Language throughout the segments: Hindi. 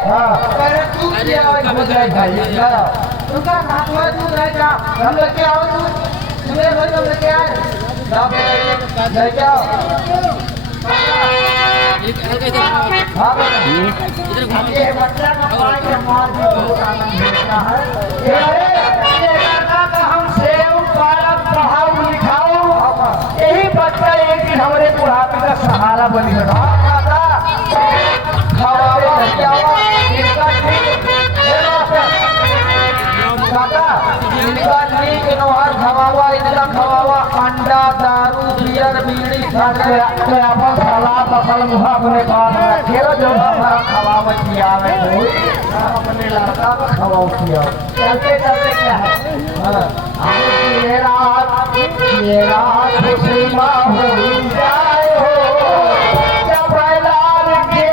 अरे तू क्या समझ रहा है भाई उनका हाथ में दूध है क्या हम लेके आओ तू तुम्हें भाई हम लेके आए लेके आओ हाँ ये बच्चा का पानी मार दी बहुत आनंद मिलता है ये लड़का का हम सेव पालक पढ़ाओ लिखाओ यही बच्चा एक दिन हमारे बुढ़ापे का सहारा बनेगा खवावा इसका खवावा इनका खवावा अंडा दारू बियर बीड़ी अपन सलाद फसल मुहा अपने पास रखे जो हमारा खवावा किया है अपने लड़का का खवाओ किया चलते चलते क्या है मेरा खुशी माँ हो जाए हो जब लाल के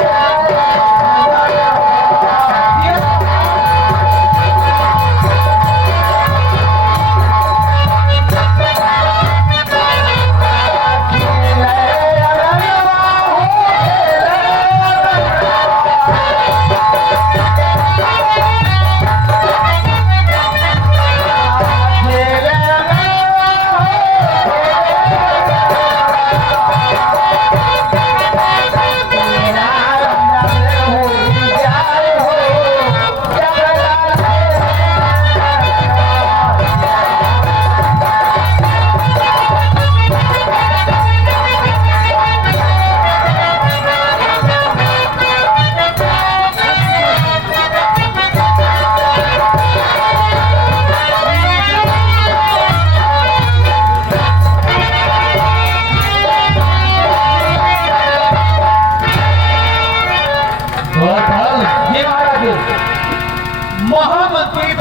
महामंत्री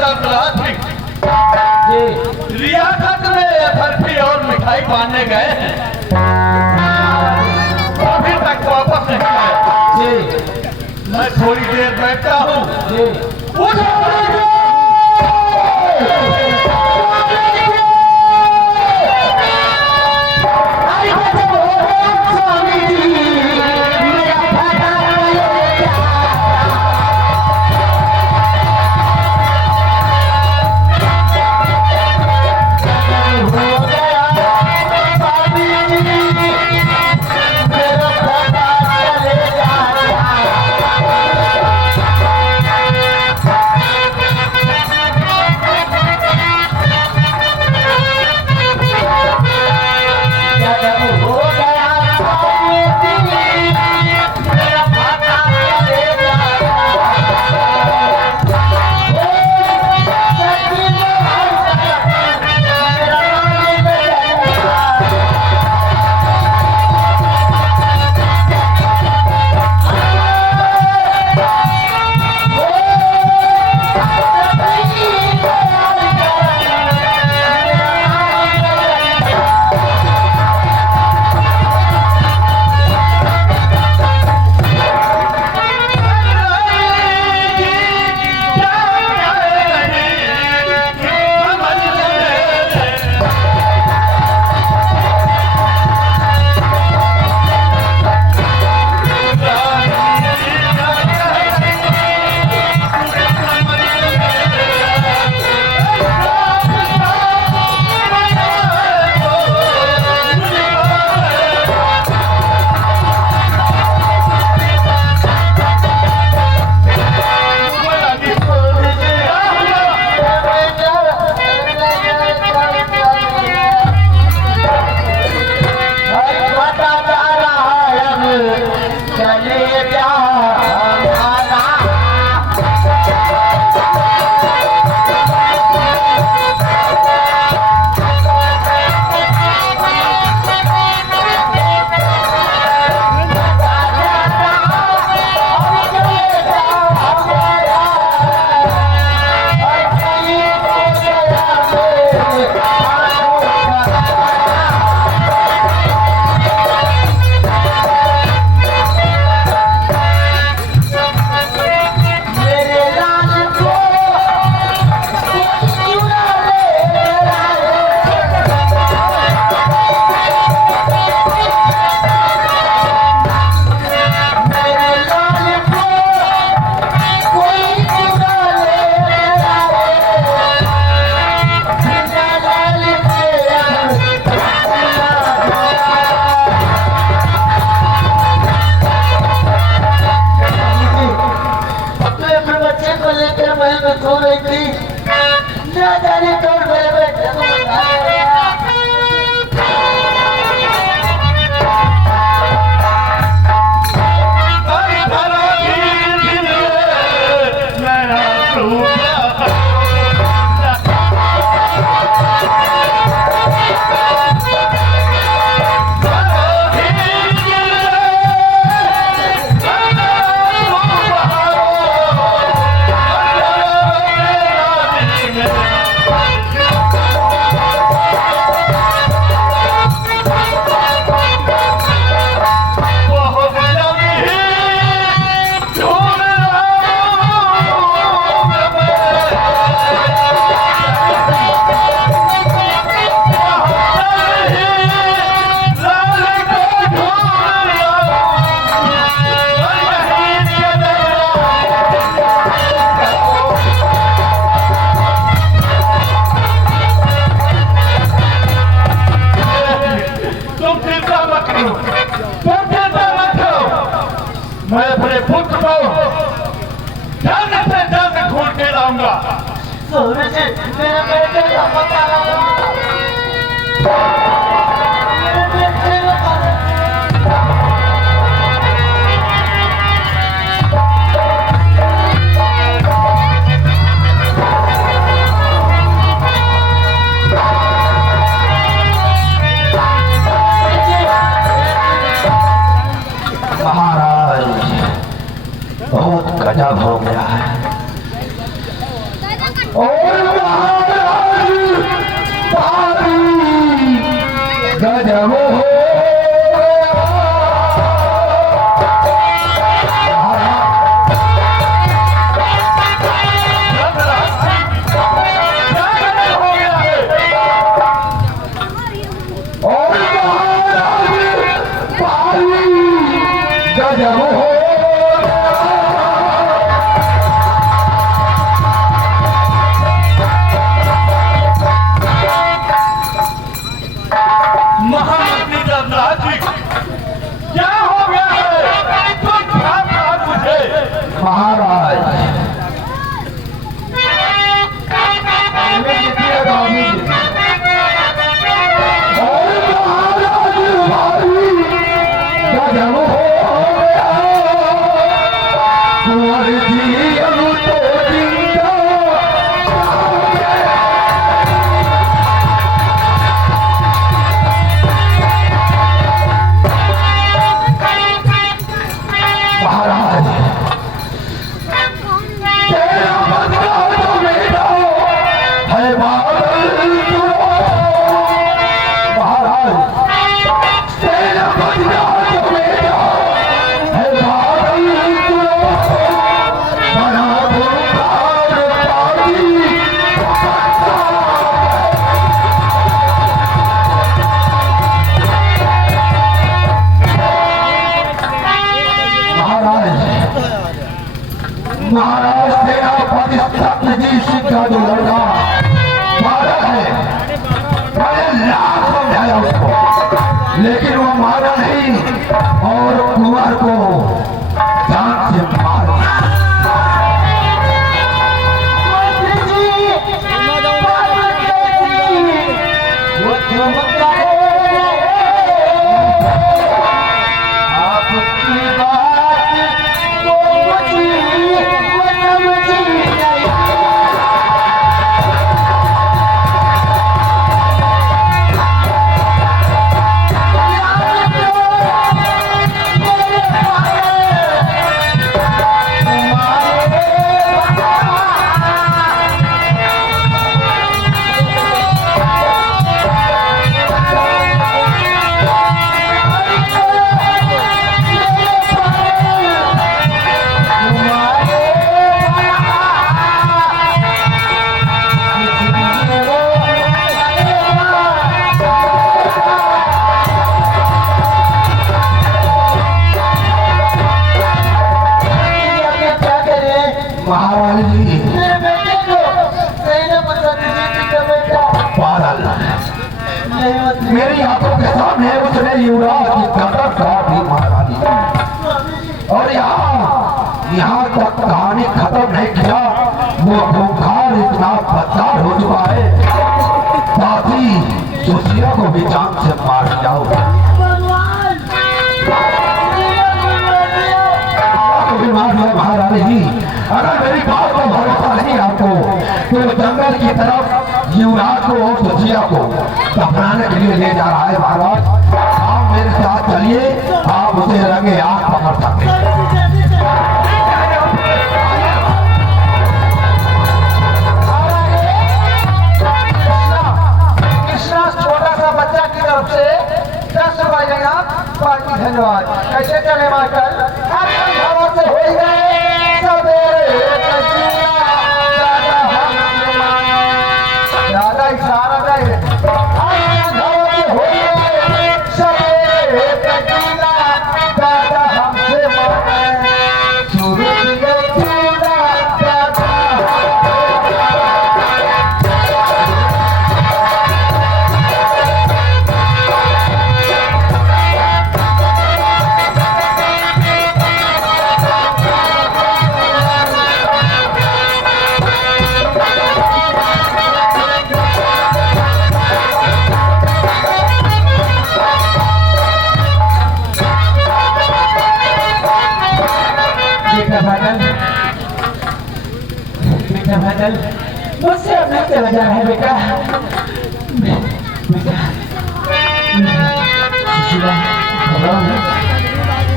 रियासत में बर्फी और मिठाई पाने गए हैं अभी तक वापस नहीं आए मैं थोड़ी देर बैठता हूँ महल में सो रही थी, न जाने कौन मेरे बेटे को बताया। मैं अपने पुत्र को जल्द से जल्द ढूंढ के लाऊंगा। सूरज मेरे बेटे का पता लगा। मेरे बेटे का बहुत गजब हो गया है। और महाराज भारी गजब हो गजब हो। महामंत्री जगन्नाथ जी, क्या हो गया है? कोई बात कहा मुझे। महाराज गजब हो गया। कुंवर जी अब तो जिंदा महाराज तेरा बदला जो मेरा है बादल सुनो। महाराज तेरा बदला जो मेरा है बादल सुनो। बड़ा धोखार पानी महाराज तेरा पति जी सिक्का जो लड़का मारा है, मैंने लाख समझाया उसको, लेकिन वो मारा नहीं और कुंवर को जान से मार दिया। महाराज जी मेरे बेटे को सही न पता दीजिए का बेटा पागल नहीं मत मेरी आंखों के सामने उसने युवराज की कदर का भी मारा दी। और यहाँ तक कहानी खत्म नहीं किया वो खूंखार इतना बदकार हो चुका है ताकि सुशिया को भी जान से मार जाओ। महारानी अगर मेरी बात को भरोसा नहीं आपको तो जंगल की तरफ युवराज को और सुशिया को दफनाने के लिए ले जा रहा है महाराज। आप मेरे साथ चलिए, आप उसे रंगे आंख पकड़ सकते हैं। छोटा सा बच्चा की तरफ से 10 रुपए देना पार्टी। धन्यवाद। कैसे चले मास्टर? से हो गए ज्यादा इशारा गए मुझसे अब नहीं चला जा रहा है बेटा।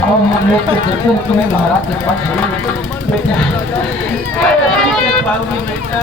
और हम लोग चलते हैं तुम्हें महाराज के पास बेटा। पाओगी बेटा।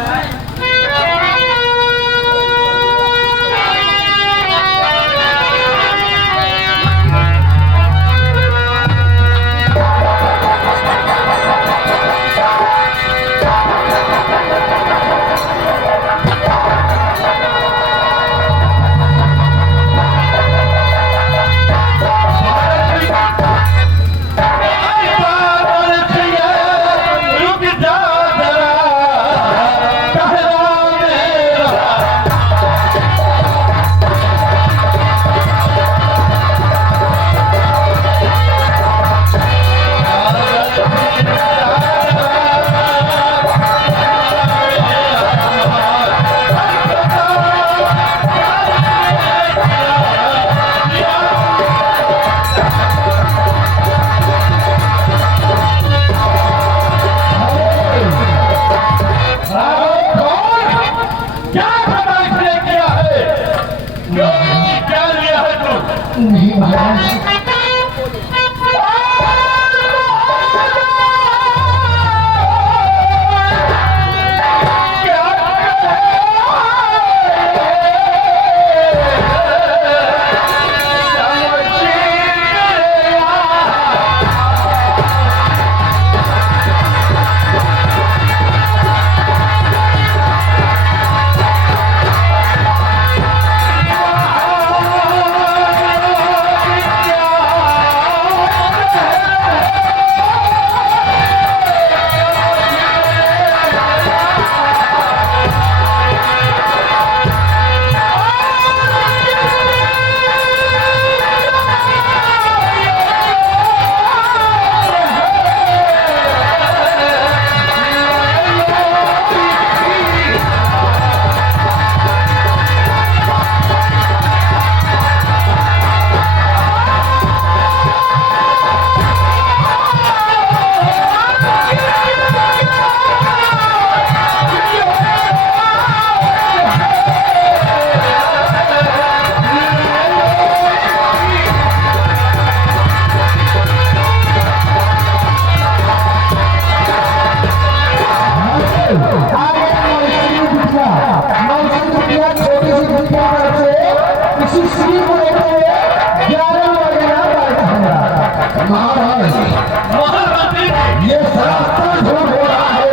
ये सरासर झूठ हो रहा है।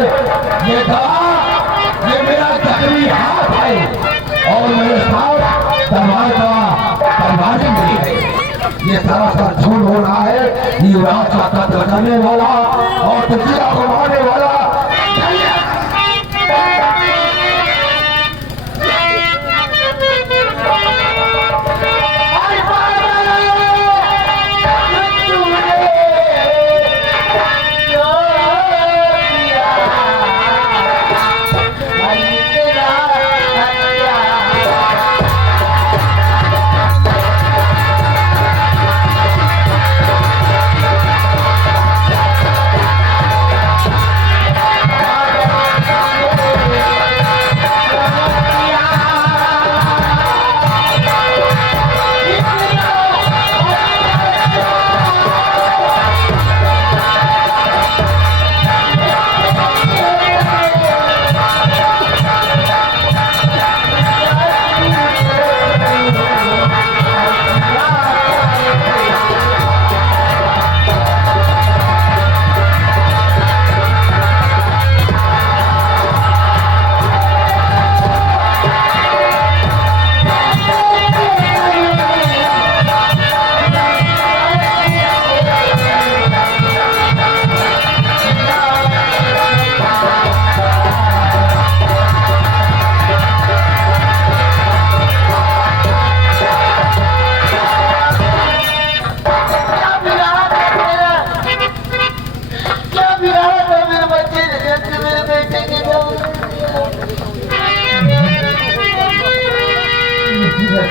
ये ये मेरा जख्मी हाथ है और मेरे साथ तलवार मिली है। ये सरासर झूठ हो रहा है। युवराज का कत्ल करने वाला और तुझिया को मारने वाला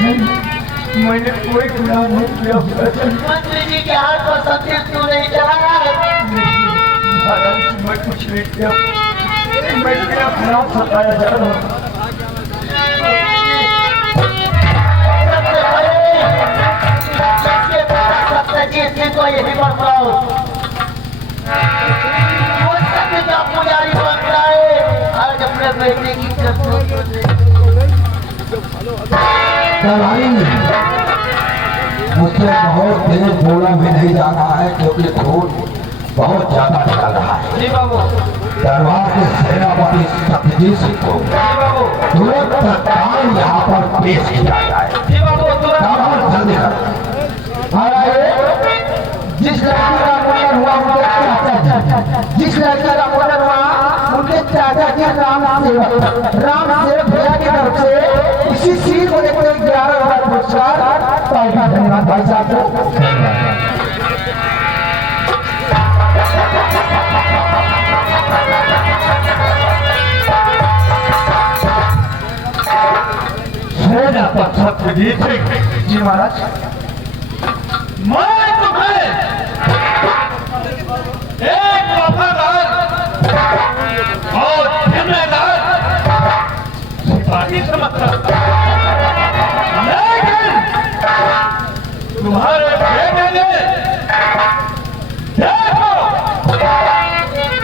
मैंने कोई गुनाह नहीं किया मंत्री जी के हाथ पर सत्य तू नहीं चलाया। महाराज मैं कुछ नहीं किया, मैं तेरा खराब सताया जा रहा हूँ। सबसे पहले सत्यजीत सिंह को यही बताओ, वो सत्य का पुजारी बन रहा है आज अपने बेटे की करतूत। मुझसे बहुत देर बोला भी नहीं जा रहा है क्योंकि खून बहुत ज्यादा निकल रहा है। जी बाबू। दरबार के सेनापति सत्यजीत सिंह को तुरंत तत्काल यहाँ पर पेश किया जाए। जी बाबू तुरंत। जल्दी कर। जिस लड़की का मुंडन हुआ उनके चाचा, जिस लड़की का मुंडन हुआ उनके चाचा जी राम सेवक भैया की तरफ से इसी सीट को देखते 11,000 पुरस्कार। धन्यवाद भाई साहब को। सत्यजीत सिंह जी महाराज। मैं तुम्हें एक वफादार और जिम्मेदार सिपाही समझता, लेकिन तुम्हारे बेटे ने देखो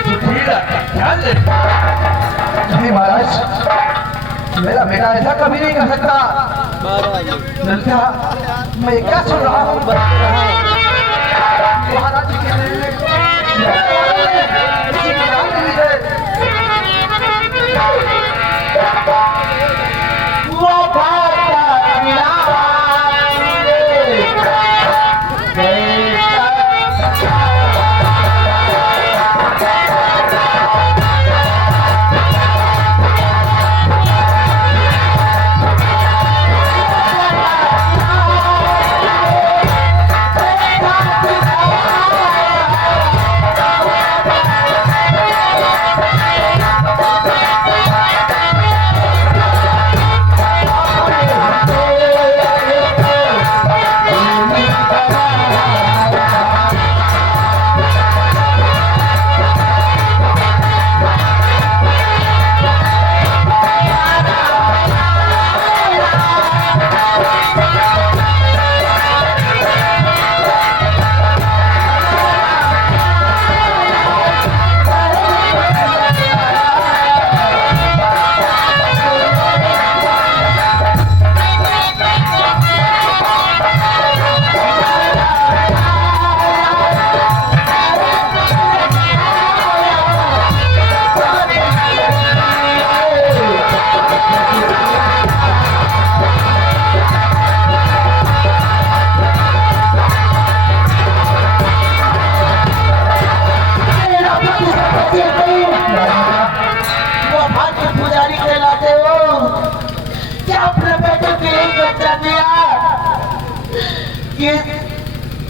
सुधीरा का ख्याल ले। जी महाराज, मेरा बेटा ऐसा कभी नहीं कर सकता। लड़का मैं क्या सुन रहा हूँ महाराज जी के लिए वो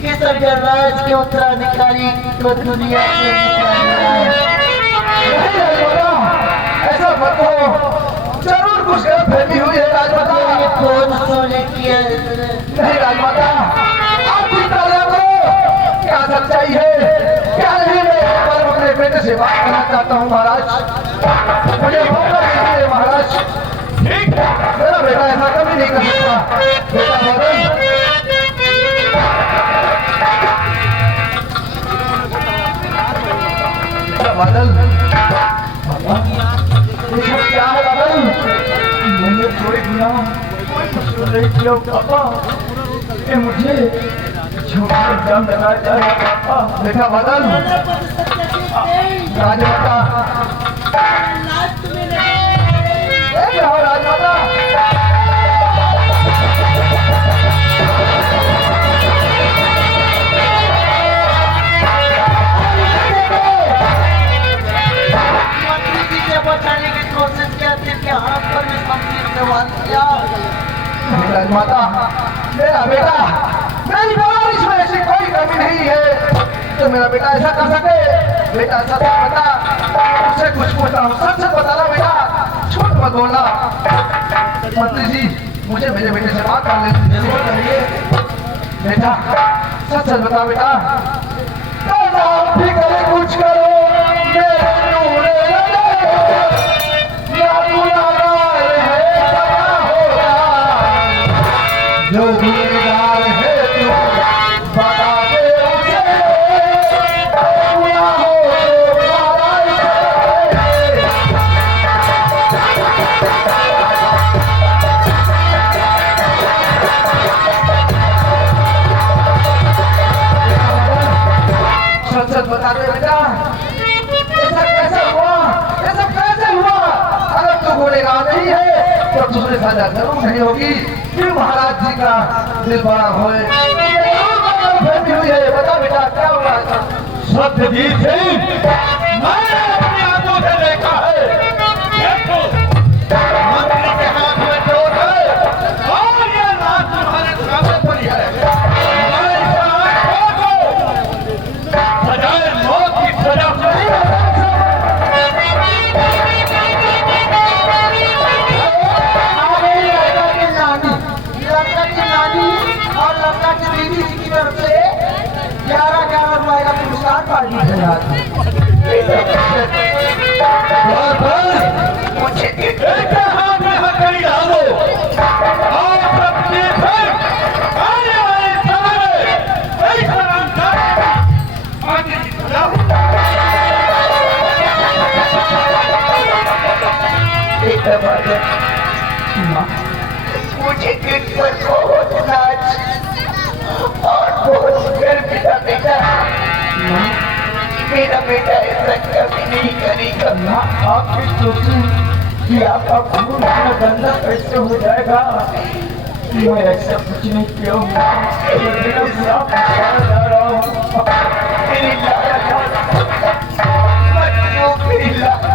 किस राज के उत्तराधिकारी को दुनिया से ऐसा मत हो, जरूर कुछ गलतफहमी हुई है राजमाता। ये कौन सोने किया नहीं राजमाता, आप चिंता न करो, क्या सच्चाई है क्या नहीं, मैं एक बार अपने बेटे से बात करना चाहता हूँ महाराज, मुझे मौका दीजिए महाराज। ठीक है, मेरा बेटा ऐसा कभी नहीं कर सकता। बेटा बादल, ये सब क्या है बाबू? मैंने कोई गुनाह कोई कसूर नहीं किया पापा, ये मुझे झूठा इल्जाम लगाया जा रहा है पापा। बेटा बादल, राजमाता राजमाता मंत्री जी के बचाने की कोशिश किया, जिनके हाथ पर भी मंत्री ने वार किया। राजमाता, मेरा बेटा, मेरी परवरिश में ऐसी कोई कमी नहीं है तो मेरा बेटा ऐसा कर सके। बेटा सच बता, उससे कुछ पूछता हूँ, सच सच बताना बेटा, झूठ मत बोलना। मंत्री जी मुझे मेरे बेटे से बात कर लेते जरूर करिए। बेटा सच सच बता बेटा, आप भी करे कुछ करो, मेरे नूरे या गुनाहगार है सदा होगा, जो गुनाहगार है तू बता दे उसे, गुनाह हो तो मारा सच सच बता दे बेटा, ऐसा कैसे हुआ, ऐसा कैसे हुआ? अगर तू गुनहगार नहीं है तो तुझे सजा जरूर नहीं होगी। फिर महाराज जी का दिल बड़ा होए। बता बेटा क्या हुआ? सत्यजीत सिंह, मैंने अपनी आंखों से देखा है। देखो, मंत्री के हाथ में चोट है और ये लाश तुम्हारे सामने पड़ी है। मैं इसे आंखों को सजाए मौत की सजा नहीं है। लड़का की नानी और लड़का की बीवी की तरफ से 11 रुपए का पुरस्कार पार्टी से मुझे एक हाथ में हथकड़ी डालो और अपने फिर आने वाले समय में ऐसा रंगदार आगे की सजा मुझे दिल पर बहुत नाच और बहुत गर्व था बेटा। मेरा बेटा ऐसा कभी नहीं करेगा। आप भी सोचें कि आपका खून इतना गंदा कैसे हो जाएगा। मैं ऐसा कुछ नहीं किया हूँ, मेरा बुरा फंसाया जा रहा हूँ। मेरी लाला मेरी लाला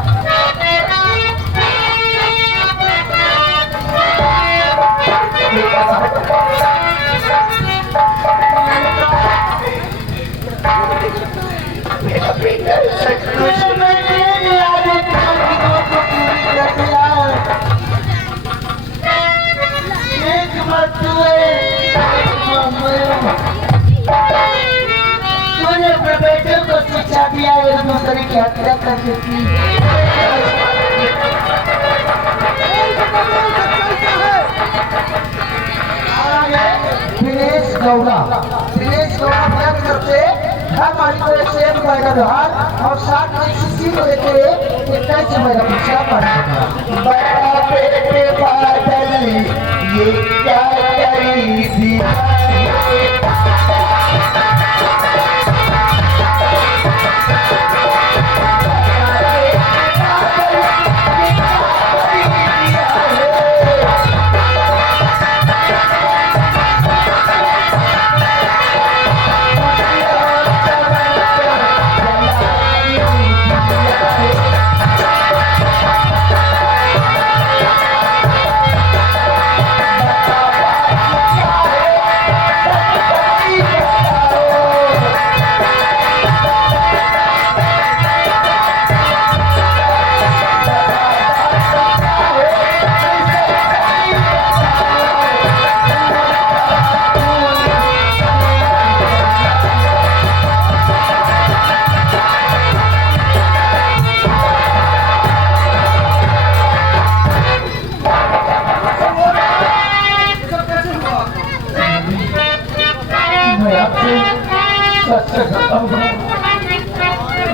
मेरा बेटा सच कुछ नहीं आदत एक मत तूने अपने बेटे को शिक्षा दिया एक दूसरे की हत्या कर देती। दिनेश गौड़ा भैया की तरफ से हर मालिक को 101 रुपए का व्यवहार और 60 किसी को देते 21 रुपए का पुरस्कार पाने बड़ा बेटे बादल ये क्या करी थी।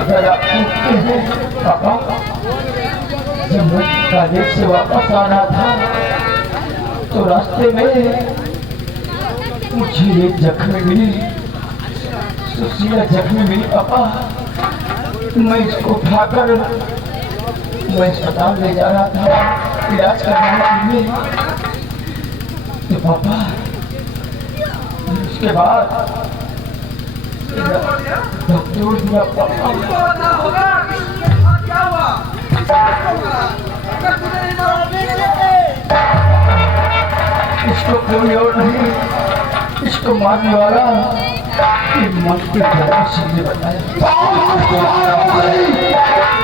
अगर आप पूछते हैं पापा, जब मैं कॉलेज से वापस आ रहा था तो रास्ते में मुझे एक जख्मी मिली, सुशीला जख्मी मिली पापा। मैं इसको उठाकर मैं अस्पताल ले जा रहा था इलाज करवाने के लिए। तो पापा उसके बाद डॉक्टर दिया इसको कोई और नहीं, इसको मारने वाला मन की तरह से बताया।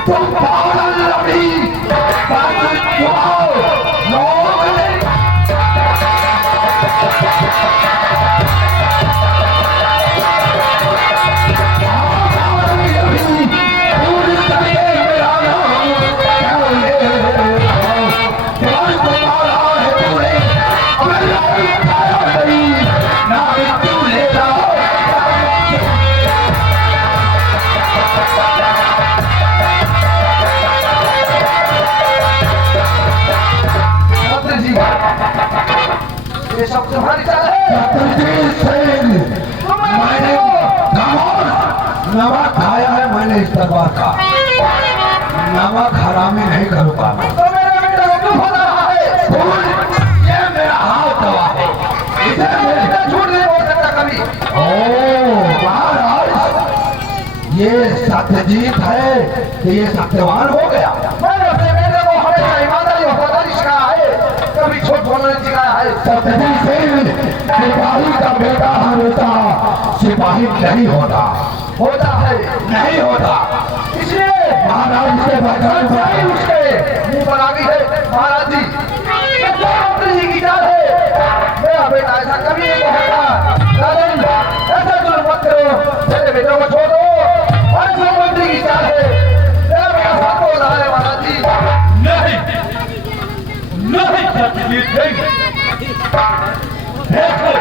तुम नमक हरामी नहीं करूँगा मैं। तो मेरे बेटे को क्यों फंसा रहा है? ये मेरा हाथ दवा है। इसे मेरे बेटा झूठ नहीं बोल सकता कभी। ओ महाराज, ये सत्यजीत है कि ये सत्यवान हो गया? मैंने अपने बेटे को हमेशा ईमानदारी और वफादारी सिखाया है, कभी झूठ बोलना नहीं सिखाया है। सत्यजीत सिंह, सिपाही का बेटा हमेशा सिपाही नहीं होता। होता है, नहीं होता। इसलिए महाराज से सच्चाई उसके मुंह पर आ गई है। महाराज जी, ये तो मंत्री जी की चाल है। मेरा बेटा ऐसा कभी नहीं कहता। राजन, ऐसा जुल्म मत करो, मेरे बेटे को छोड़ दो। और ऐसा मंत्री की चाल है। मेरा बेटा सच बोल रहा है महाराज जी। नहीं नहीं सत्यजीत सिंह, देखो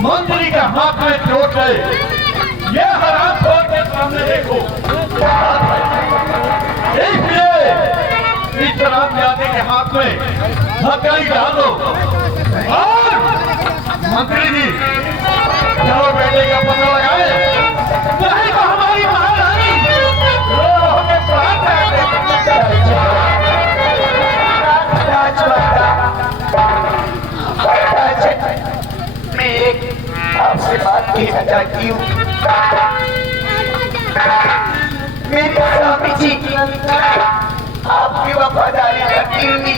मंत्री का हाथ में चोट है, ये हराम खोर के सामने देखो। इसलिए इस शराब जाने के हाथ में हथकड़ी डाल दो। और मंत्री जी, चलो बेटे का पता लगाए, नहीं तो हमारी महारानी रो रो के प्राण मैं एक आपसे बात कहना चाहती हूँ। मेरी स्वामी जी आपकी वफादारी करती हुई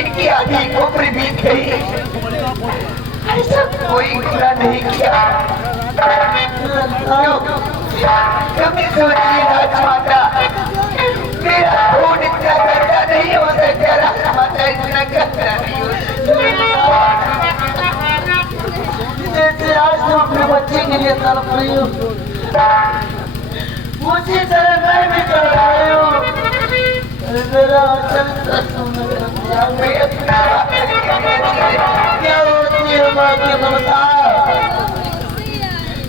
इनकी आधी उम्र बीत गई, ऐसा कोई गुनाह नहीं किया। कभी सोचिए राजमाता, मेरा खून इतना गंदा नहीं हो सकता। राजमाता इतना गंदा नहीं हो सकता। जैसे आज तुम अपने बच्चे के लिए तड़प रही हो, उसी तरह मैं भी तड़प रही हूँ। मेरा चरित्र क्या होती है माँ की ममता,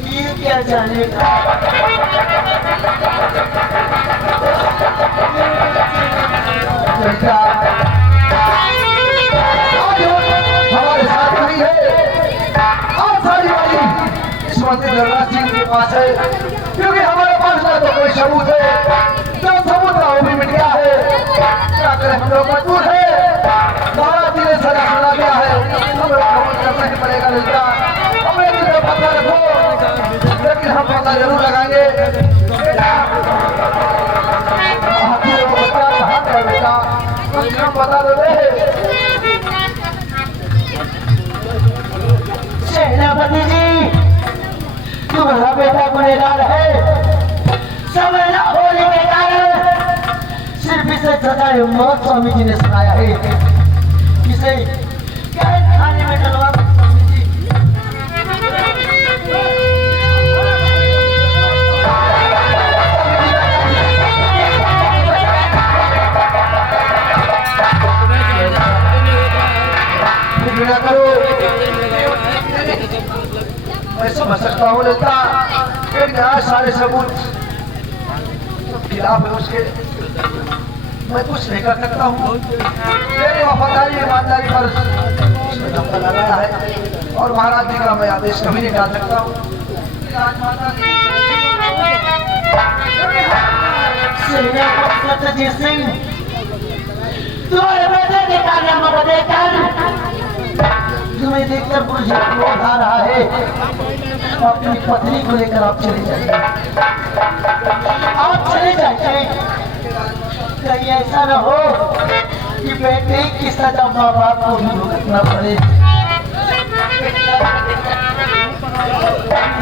ये क्या जानेगा। हमारे साथ नहीं है और सारी बारी इस मंत्री धर्मराज सिंह के पास है, क्योंकि हमारे पास ना तो कोई सबूत है, जो सबूत था वो भी मिट गया है। क्या करें, हम लोग मजबूर है। महाराज जी ने सजा सुना दिया है, हम लोग कबूल करना ही पड़ेगा। ललिता, हमें दिल में पता रखो, लेकिन हम पता जरूर लगाएंगे। हाथी को बता कहाँ है बेटा, कुछ हम बता दो रे। सेनापति जी, तुम्हारा बेटा गुनहगार है, समय न होने के कारण सिर्फ इसे सजाए मौत स्वामी जी ने सुनाया है। इसे कैद खाने में डलवा दो स्वामी जी। फिक्र न करो, मैं समझ सकता हूँ ललिता, लेकिन आज सारे सबूत खिलाफ है उसके, मैं कुछ नहीं कर सकता हूँ। मेरी वफादारी ईमानदारी पर उसने दम लगाया है, और महाराज जी का मैं आदेश कभी नहीं डाल सकता हूँ। सत्यजीत सिंह, तुम्हारे बेटे के कारनामा को देखकर, तुम्हें देखकर मुझे क्रोध आ रहा है। अपनी पत्नी को लेकर आप चले जाइए, आप चले जाइए। कहीं ऐसा न हो कि बेटे की सजा माँ बाप को भी भुगतना पड़े।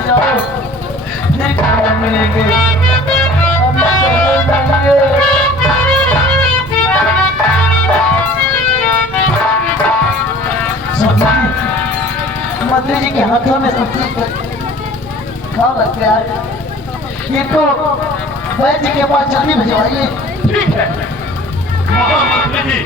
जाओ, फिर कहाँ मिलेंगे, हम मिलेंगे। मंत्री जी के हाथों में सबसे खाओ रखते हैं, इनको वैद्य के पास जल्दी भिजवाइए। ठीक है महामंत्री जी,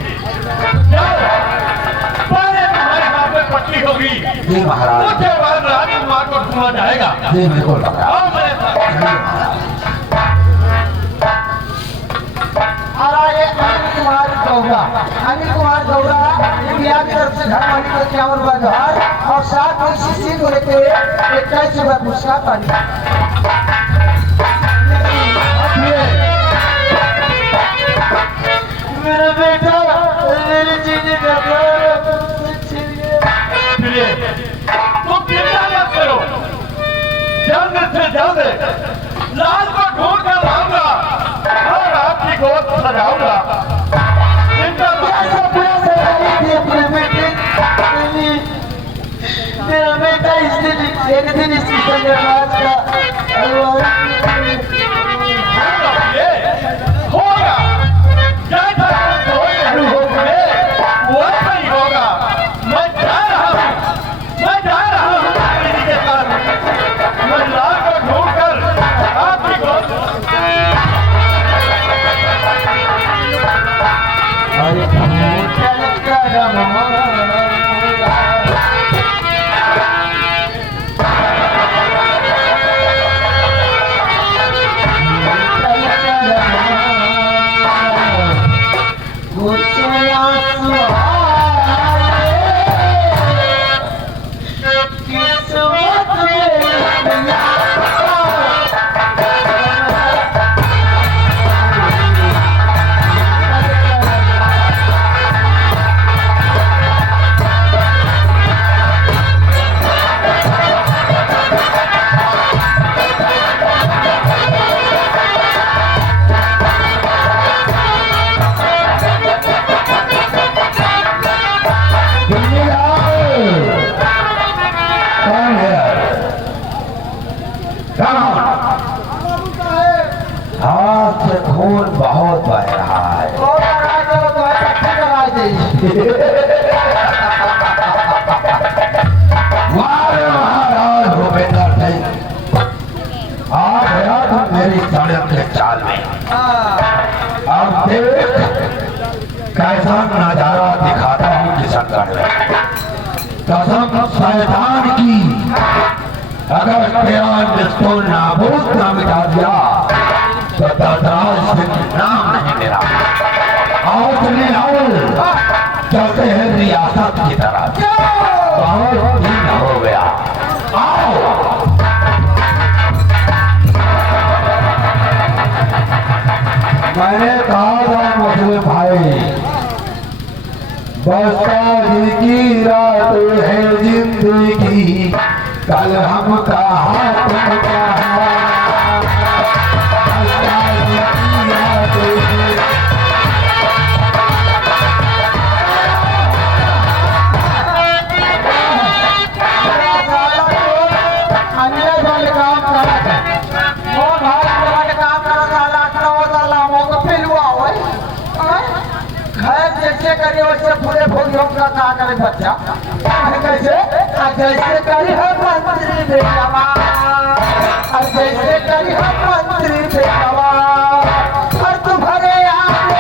पहले तुम्हारे हाथ में पट्टी होगी, जी महाराज। उसके बाद राजकुमार को ढूंढा जाएगा। जी बिल्कुल। आओ मेरे साथ। अनिल कुमार गौड़ा इंडिया की तरफ से घर वाली को क्या और साथ में शिशि को लेते 21 रुपए पुरस्कार पानी। को सजाऊंगा। चिंता मत मेरा बेटा इस दिन एक दिन इस संगराज का होगा, जैसा तुम सोच वैसा ही होगा। मैं जा रहा हूँ दीदी के साथ। मैं लाल को ढूंढ कर आपकी को अरे चल कर हाथ से खून बहुत बह रहा है। मारे महाराज भूपेंद्र सिंह आ गया तुम मेरी सड़क के चाल में। अब देख कैसा नजारा दिखाता हूँ किशनगढ़ में। कसम शैतान की, अगर तेरा निष्ठुर नाबूद ना मिटा दिया तो दर्दराज सिंह नाम नहीं मेरा। आओ चले आओ, चलते हैं रियासत की तरफ। बहुत दिन हो गया, आओ। मैंने कहा था मुस्लिम भाई, बस्ता की रात है जिंदगी, कल हम कहा तुम कहा। पूरे भोगियों का कहा करे बच्चा कैसे जैसे करी है मंत्री बेटवा, जैसे करी है मंत्री बेटवा, और तुम्हारे आगे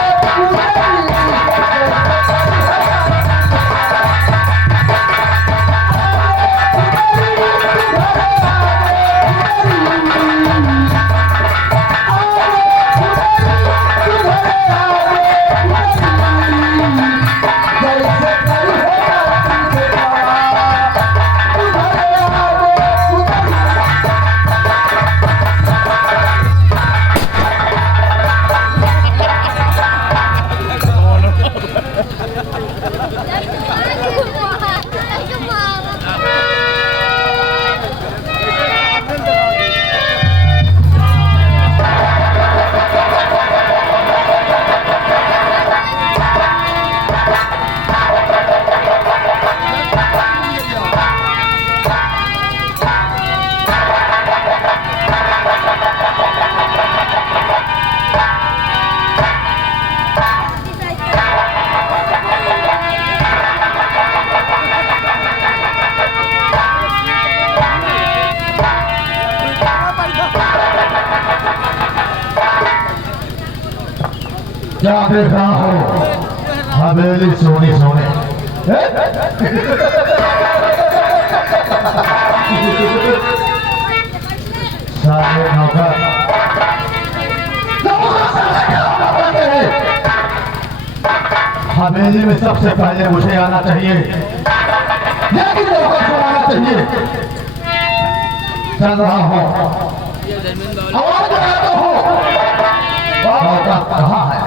क्या देख रहा हो? हवेली सोने सोने सारे नौकर हवेली में सबसे पहले मुझे आना चाहिए, लेकिन नौकर को आना चाहिए। चल रहा हो, आवाज लगाता हो, नौकर कहाँ है?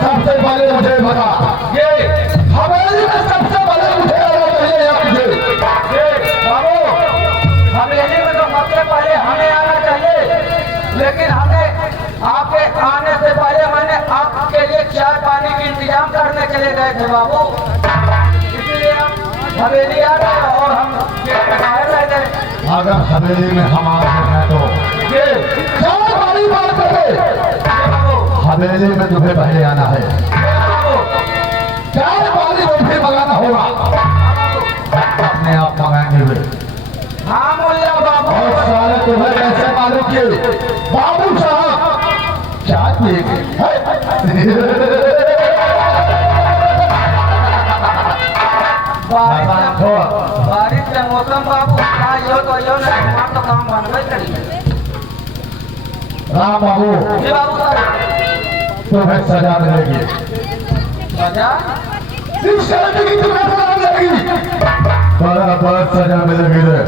सबसे पहले मुझे बता, ये हवेली में सबसे पहले मुझे आना चाहिए। बाबू चले गए थे बाबू, इसलिए हम हवेली आ गए और हम बाहर रह गए। अगर हवेली में हम आते हैं तो ये चार बारी बात करे, बाबू, हवेली में तुम्हें पहले आना है, बाबू, चार बारी मुझे मंगाना होगा, अपने आप मंगाएंगे वे। हाँ मुल्ला बाबू, और सारे तुम्हें कैसे मालूम कि बाबू साहब चाय पिएंगे? बारिश के मौसम बाबू का यो तो यो नहीं, हमारा तो काम बनवे करी। राम बाबू जी बाबू साहब, तुम्हें सजा मिलेगी, सजा इस शादी की तुम्हें सजा मिलेगी, बराबर सजा मिलेगी रे।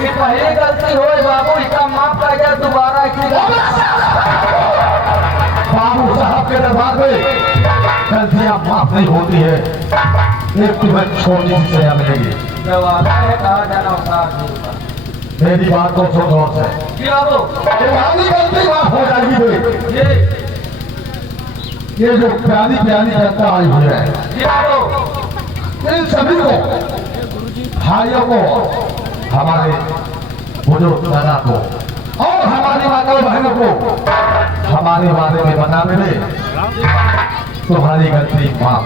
ये पहली गलती हो बाबू, इसका माफ कर दिया, दोबारा इसकी बाबू साहब के दरबार में गलतियां माफ नहीं होती है, एक तुम्हें छोटी सी सजा मिलेगी। दरवाजा है, कहा जाना होता है। मेरी बात को सुन गौर से, जी बाबू, तुम्हारी गलती माफ हो जाएगी रे। ये ये जो प्यारी प्यारी जनता आई हुई है, जी बाबू, इन सभी को, भाइयों को, हमारे बुजुर्ग दादा को और हमारी माताओं बहनों को हमारे बारे में बताने में तुम्हारी गलती माफ।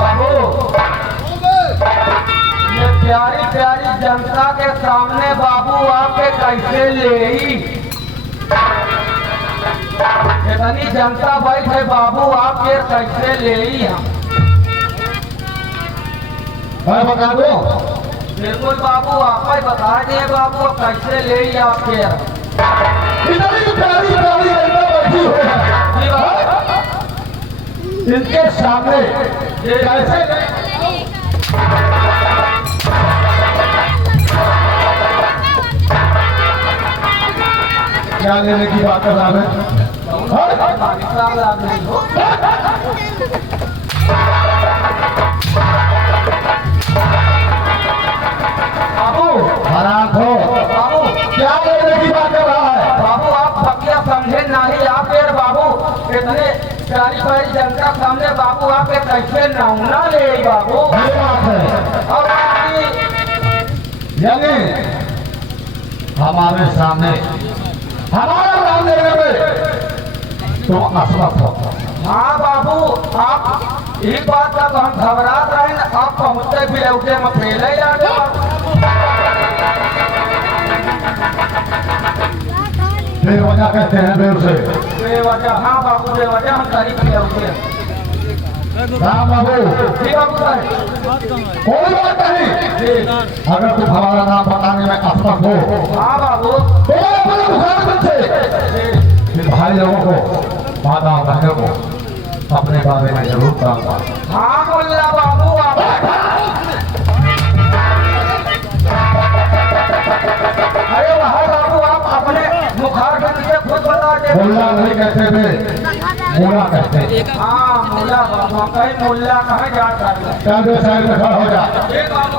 बाबू, ये प्यारी प्यारी जनता के सामने बाबू आपके कैसे ले इतनी जनता बैठे बाबू आपके कैसे ले हम? मैं बता दो, बिल्कुल बाबू, आप ही बता दिए बाबू कैसे ले आपके। इतनी प्यारी प्यारी जनता बैठी हुई है, जी बाबू, इनके सामने कैसे क्या लेने की बात कर रहा है? पाकिस्तान लाभ नहीं हो। बाबू, हराम हो, बाबू, क्या लेने की बात कर रहा है? बाबू आप फकिया समझे नहीं, आप फिर बाबू इतने प्यारी प्यारी जनता सामने बाबू आपके कैसे नौना ले बाबू। ये बात है, और बाकी यानी हमारे सामने हमारा नाम लेने में तुम असमर्थ हो। हाँ बाबू, आप एक बात का तो हम घबरात रहे न, आप पहुँचते भी उठे में फैले जाते। बेवजह कहते हैं बेर से। बेवजह, हाँ बाबू बेवजह हम करीब भी उठे। राम बाबू, जी बाबू साहब, कोई बात नहीं, अगर तुम हमारा नाम बताने में असमर्थ हो हाँ बाबू, तो मैं अपने मुखातिब से इन भाई लोगों को, माता बहनों को अपने बारे में जरूर बताऊंगा। हाँ मुल्ला बाबू, आप अरे वाह बाबू, आप अपने मुखार के नीचे खुद बता के। मुल्ला नहीं कहते थे, मुला कहते। हाँ मुल्ला बाबू, हम कहीं मुल्ला कहाँ जा सकते। क्या दो साइड में खड़ा हो जा, ये बाबू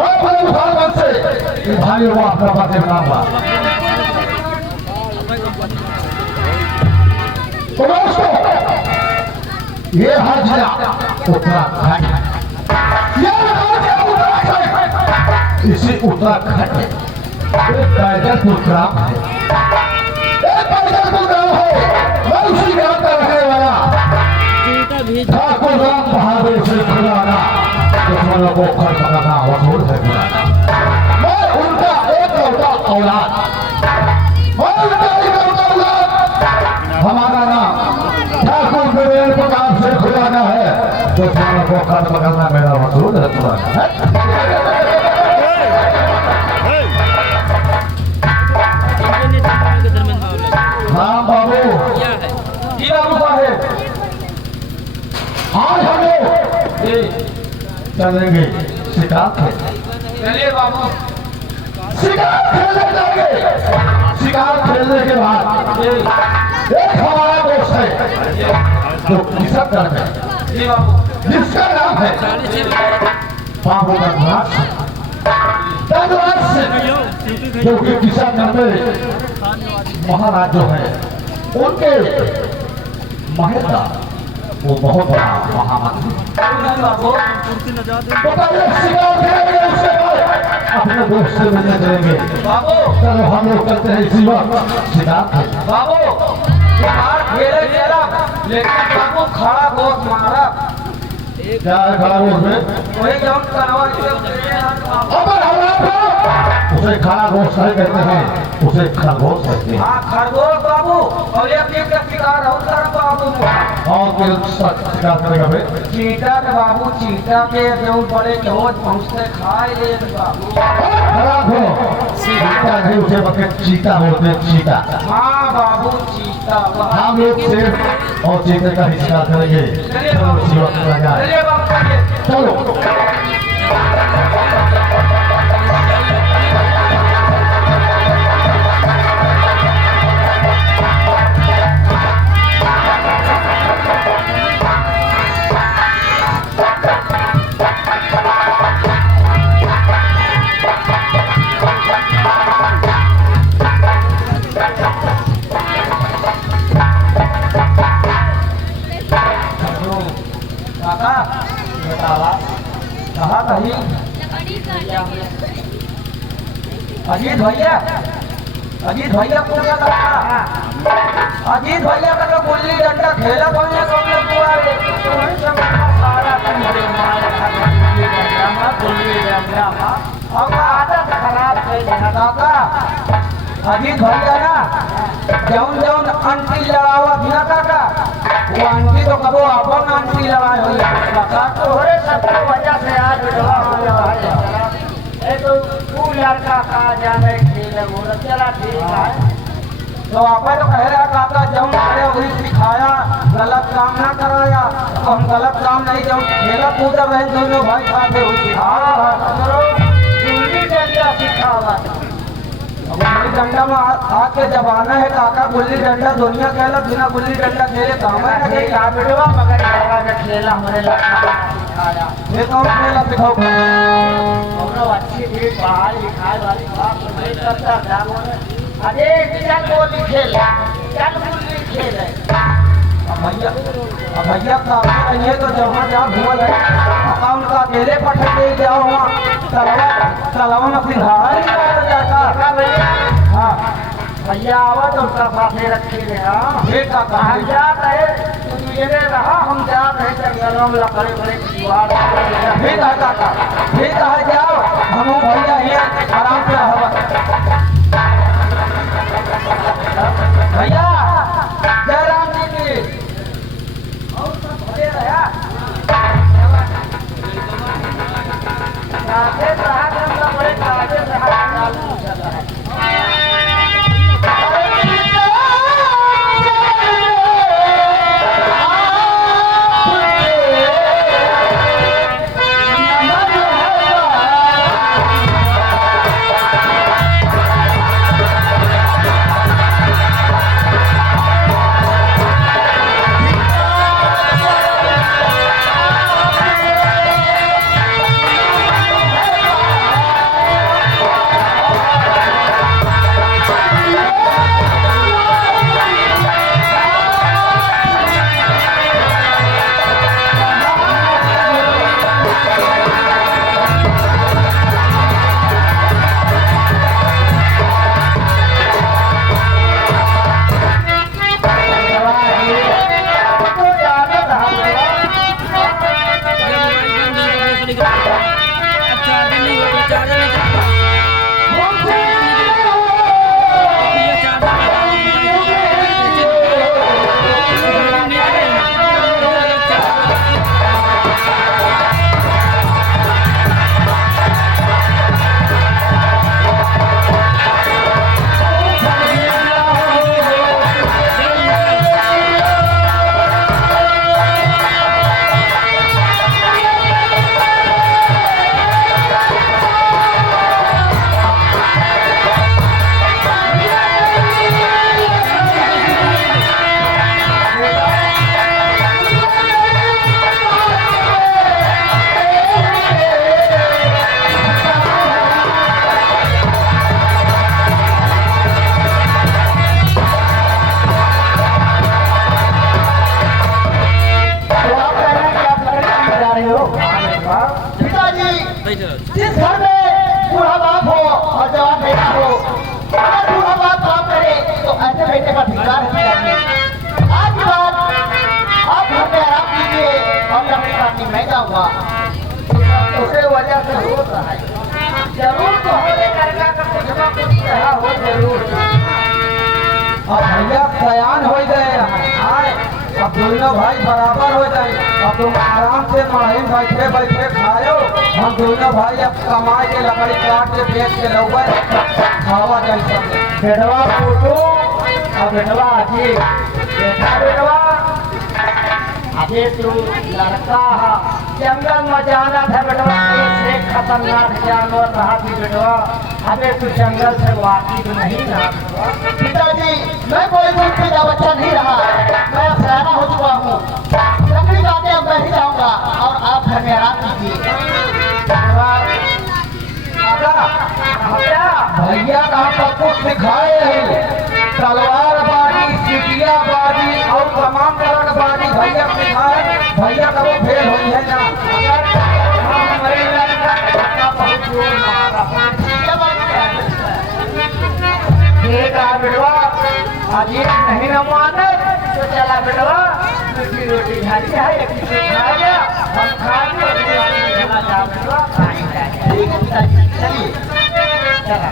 और अपने मुखातिब से इन भाइयों को अपना बातें बताऊंगा। तो दोस्तों, ये हर जिला उत्तराखंड, ये राज्य उत्तराखंड, इसी उत्तराखंड में एक बैजलपुर ग्राम है, एक बैजलपुर ग्राम है। मैं उसी ग्राम का रहने वाला ठाकुर राम बहादुर से खुलाना, दुश्मनों को खर्च करना वसूल है खुलाना। मैं उनका एक लौटा औलाद, मैं उनका एक लौटा औलाद। हमारा नाम ठाकुर वीरेंद्र प्रताप से खुलाना है, दुश्मनों को खत्म करना मेरा वसूल है खुलाना है। राम बाबू, जी बाबू साहेब, आज हम लोग चलेंगे शिकार खेलने। चलिए बाबू, शिकार खेलने जाएंगे। शिकार खेलने के बाद एक हमारा दोस्त है जो किशनगढ़ में, जी बाबू, जिसका नाम है बाबू रघुनाथ सिंह, जो कि किशनगढ़ में महाराज जो है उनके महल का वो बहुत बड़ा महामंत्री बताइए शिकार करेंगे उससे अपने दोस्त से मिलने चलेंगे बाबू चलो हम लोग चलते हैं इसी वक्त शिकार खेलने। बाबू शिकार खेले चला लेकिन बाबू खड़ा गोश मारा क्या है खड़ा रोज में वही जब करवा अमर हराम उसे खड़ा रोज नहीं कहते हैं उसे खरगोश कहते हैं। हाँ खरगोश बाबू और ये अपने का शिकार हो सर बाबू और कोई शिकार करेगा बे चीता के बाबू चीता के जो बड़े रोज पहुँचते खाए ले बाबू खराब हो चीता नहीं उसे बके चीता बोलते हैं, चीता। हाँ बाबू चीता हम लोग शेर और चीते का ही शिकार करेंगे चलो इसी वक्त में जाए चलिए बाबू चलिए चलो काका बतावा कहाँ कहीं अजीत भैया कौन सा काका अजीत भैया का तो गुल्ली डंडा खेला कौन है कौन लोग कुआरे सारा गुल्ली डंडा अब आदत खराब काका अजीत भैया ना जौन जौन आंटी लड़ावा भी ना काका वो आंटी तो कबो अपन आंटी लड़ाई हुई काका तोहरे सबके वजह से आज विधवा हो है तो तू लड़का कहा जाने खेल बोला चला ठीक है तो आप तो कह रहा काका जौन करे वही सिखाया गलत काम ना कराया तो हम गलत काम नहीं जौन खेला कूदा रहे दोनों भाई साथे हुई सिखाया गुल्ली डंडा सिखावा गुल्ली डंडा में हाथ के जमाना है काका गुल्ली डंडा दुनिया कहला बिना गुल्ली डंडा खेले काम है नहीं का बेटवा मगर यारा का खेला हमारे लड़का सिखाया ये कौन खेला सिखाओ और अच्छी भी पढ़ाई लिखाई वाली बात नहीं करता क्या बोले अरे चल गोली खेल चल गुल्ली खेल भैया का ये तो जहाँ जहाँ घूमल है अकाउंट का अकेले पटक दे जाओ वहाँ तलाव में सिंघाड़ा नहीं जाता हाँ भैया आवा तो उसका साथे रखे गए ठीक है हम जात है तुम मेरे रहा हम जात है जंगलों में लकड़े बड़े दीवार ठीक है काका ठीक है जाओ हम भैया ये आराम से हवा भैया जयराम जी की और सब भले रहा काहे रहा बड़े काहे रहा पिताजी जिस घर में बूढ़ा बाप हो और जवान बेटा हो, अगर बूढ़ा बाप काम करे तो ऐसे बेटे का धिक्कार है पिताजी। आज की बात आप घर में आराम कीजिए और लकड़ी काटनी मैं जाऊंगा। उसे वजह से हो रहा है जरूर तो होने करके कुछ ना कुछ कहा हो जरूर। अब भैया सयान हो गए आए, अब दोनों भाई बराबर हो जाए। अब तुम आराम से माहिम बैठे बैठे खाओ, हम दोनों भाई अब कमाए के लकड़ी काट के बेच के लोगे खावा जाए सब। बेटवा फोटो और बेटवा अजी देखा बेटवा अभी तू लड़का है, जंगल में जाना था बेटवा, से खतरनाक जानवर रहा थी बेटवा। अबे तू जंगल से वाकिफ नहीं ना पिताजी। मैं कोई दूध पीता बच्चा नहीं रहा, मैं अब सयाना हो चुका हूँ। लकड़ी काटने अब मैं ही जाऊंगा और आप घर में आराम कीजिए। भैया का सब कुछ सिखाए हैं, तलवार बाजी, सीटिया बाजी और तमाम तरह का बाजी भैया सिखाए। भैया का वो फेल हुई है ना। बेटवा अजीब नहीं न माने तो चला बेटवा दूसरी रोटी खाली है, एक खा लिया हम खा बेटवा ठीक है पिताजी चलिए चलो।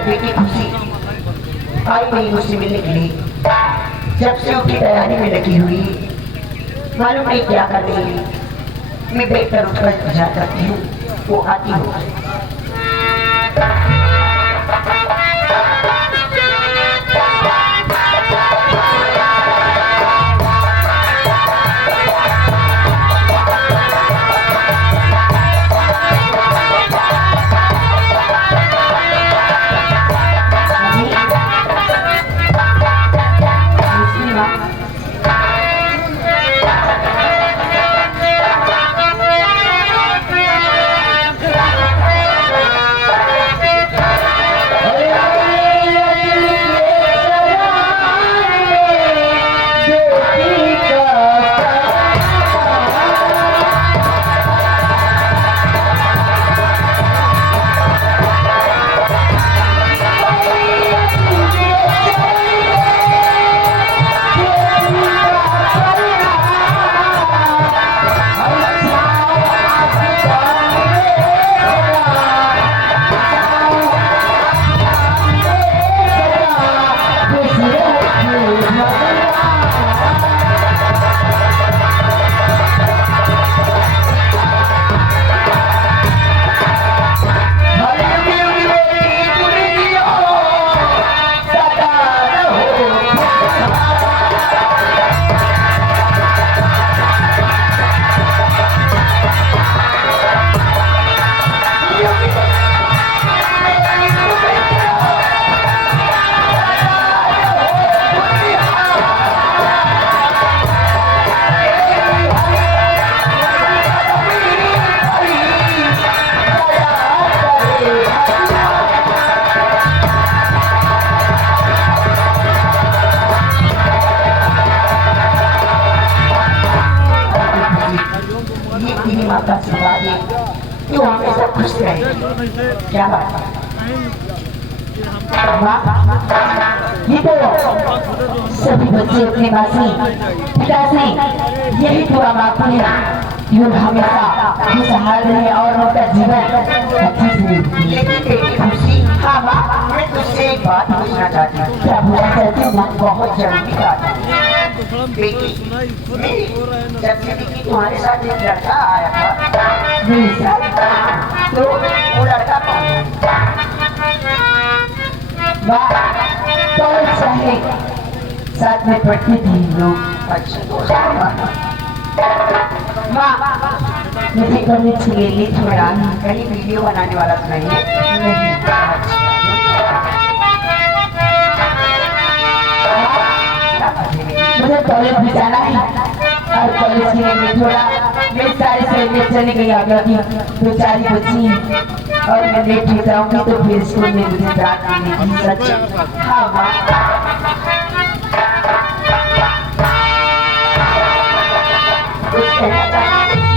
बेटी खुशी आई नहीं मुझसे मिलने के लिए, जब से उसकी तैयारी में लगी हुई मालूम नहीं क्या कर रही है। मैं बेहतर उठकर इंतजार करती हूँ, वो आती हो। माता सिपाही क्यों हमेशा खुश रहे, क्या बात है? ये तो सभी बच्चे अपने पिता से यही दुआ मांगते हैं, यूं हमेशा खुशहाल रहे और उनका जीवन अच्छी से। लेकिन बेटी खुशी, हाँ माँ, मैं तुझसे एक बात पूछना चाहती हूँ। क्या पूछना चाहती हूँ? बहुत जरूरी बात है बेटी। जब से तुम्हारे साथ एक लड़का आया था मेरे साथ, तो वो लड़का कौन है? कॉलेज चाहे साथ में पढ़ते थे हम लोग। अच्छा माँ मुझे कॉलेज के लिए लेट हो रहा है। कहीं वीडियो बनाने वाला तो नहीं है? नहीं। मुझे कॉलेज भी जाना है और कॉलेज के लिए लेट हो रहा। मेरे सारे सहेलियाँ चली गई आगे की, 2-4 ही बच्ची हैं और मैं लेट हो जाऊंगी तो फिर स्कूल में मुझे डांट मिलेगी। सच? हाँ माँ। कुछ कहना चाहती हैं?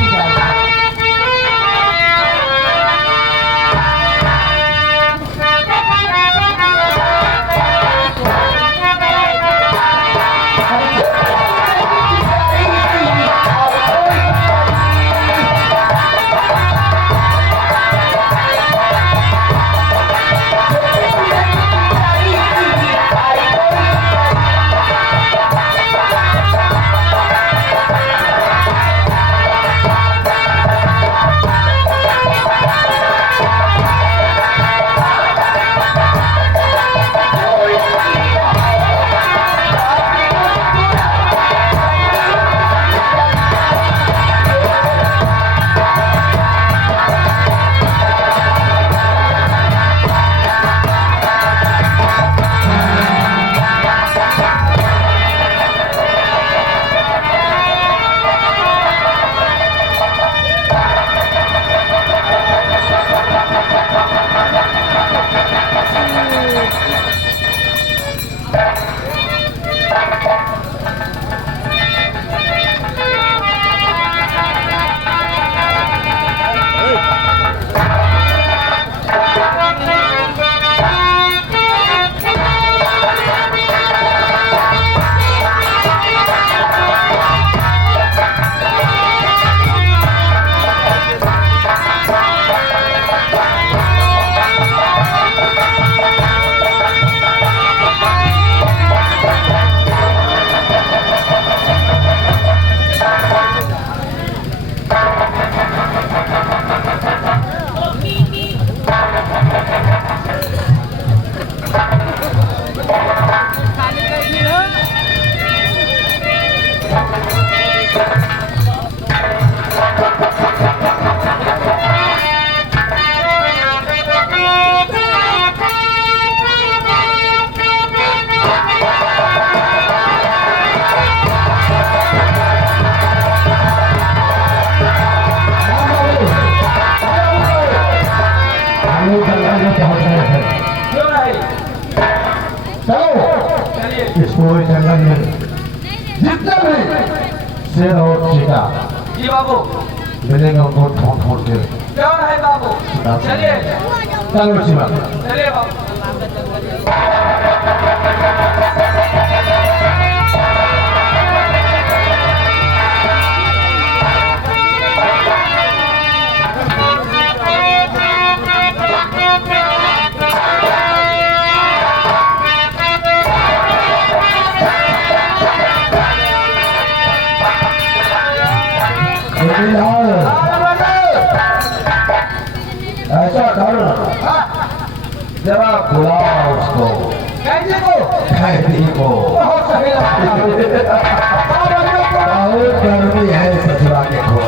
इस पूरे जंगल में जितने भी शेर और चीता जी बाबू मिलेगा उनको ढूंढ ढूंढ के कौन है बाबू? चलिए चलो शिवा चलिए बाबू। ऐसा कर जरा बुला उसको कैसे को? कैदी को बहुत सही लगता बहुत गर्मी है ससुरा के खोल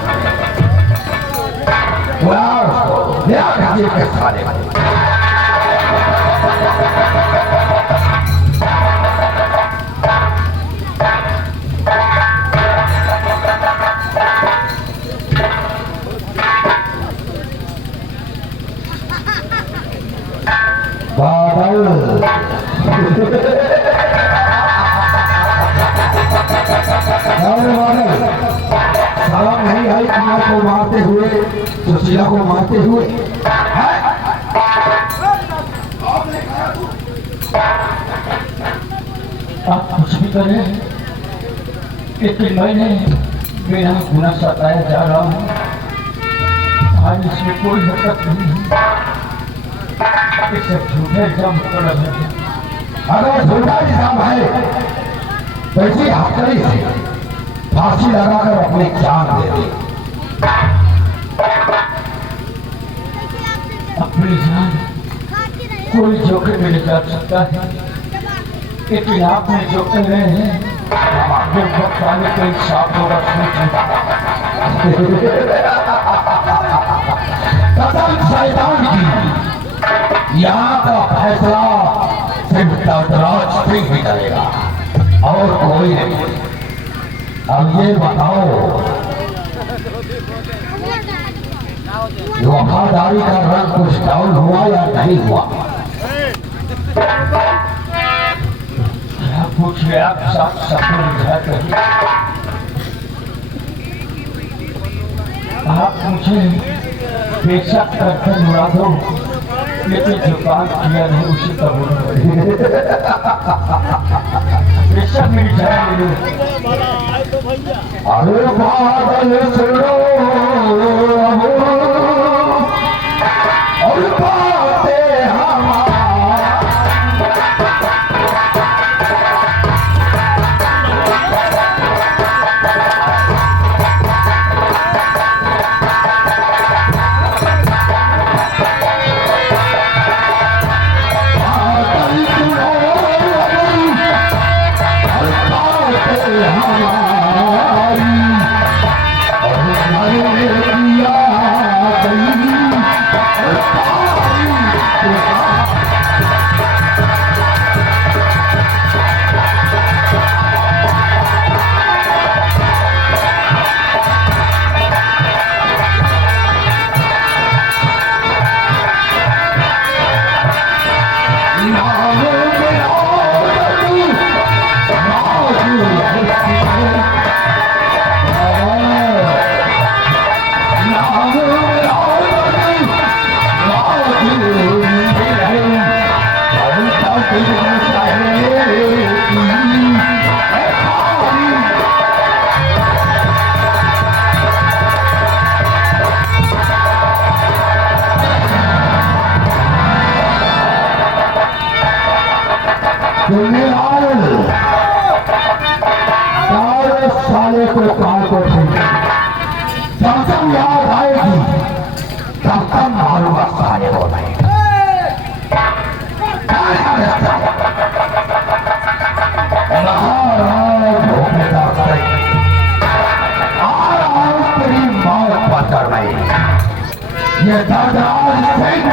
बुला उसको या खाने के खाने बादल साला नहीं आई कमर को मारते हुए सुशीला को मारते हुए आप कुछ भी करें लेकिन मैंने बिना गुना सताया जा रहा हूँ। आज इसमें कोई हरकत नहीं है। इसे झूठे इल्जाम पर लगे। अगर झूठा इल्जाम है तो इसी हथकड़ी से फांसी लगाकर अपनी जान दे दे। अपनी जान कोई जोखिम में नहीं जा सकता है। लेकिन आपने जो कह रहे हैं जो वक्त आने का इंसाफ होगा कसम शैतान की, यहाँ का फैसला सिर्फ दर्दराज सिंह ही करेगा और कोई नहीं। अब ये बताओ वफादारी का रंग कुछ डाउन हुआ या नहीं हुआ? क्या पूछ रहे आप? साथ सपने बुझा कर आप मुझे बेशक करकर उड़ा दो, लेकिन जो काम किया नहीं उसी का बोलो। बेशक मेरी जान ले लो। अरे बादल सुनो और बातें हमारी, साले को काल को जब तक याद आएगी तब तक मारूंगा साले को नहीं। तेरी मौत पत्थर नहीं, ये दर्दराज सिंह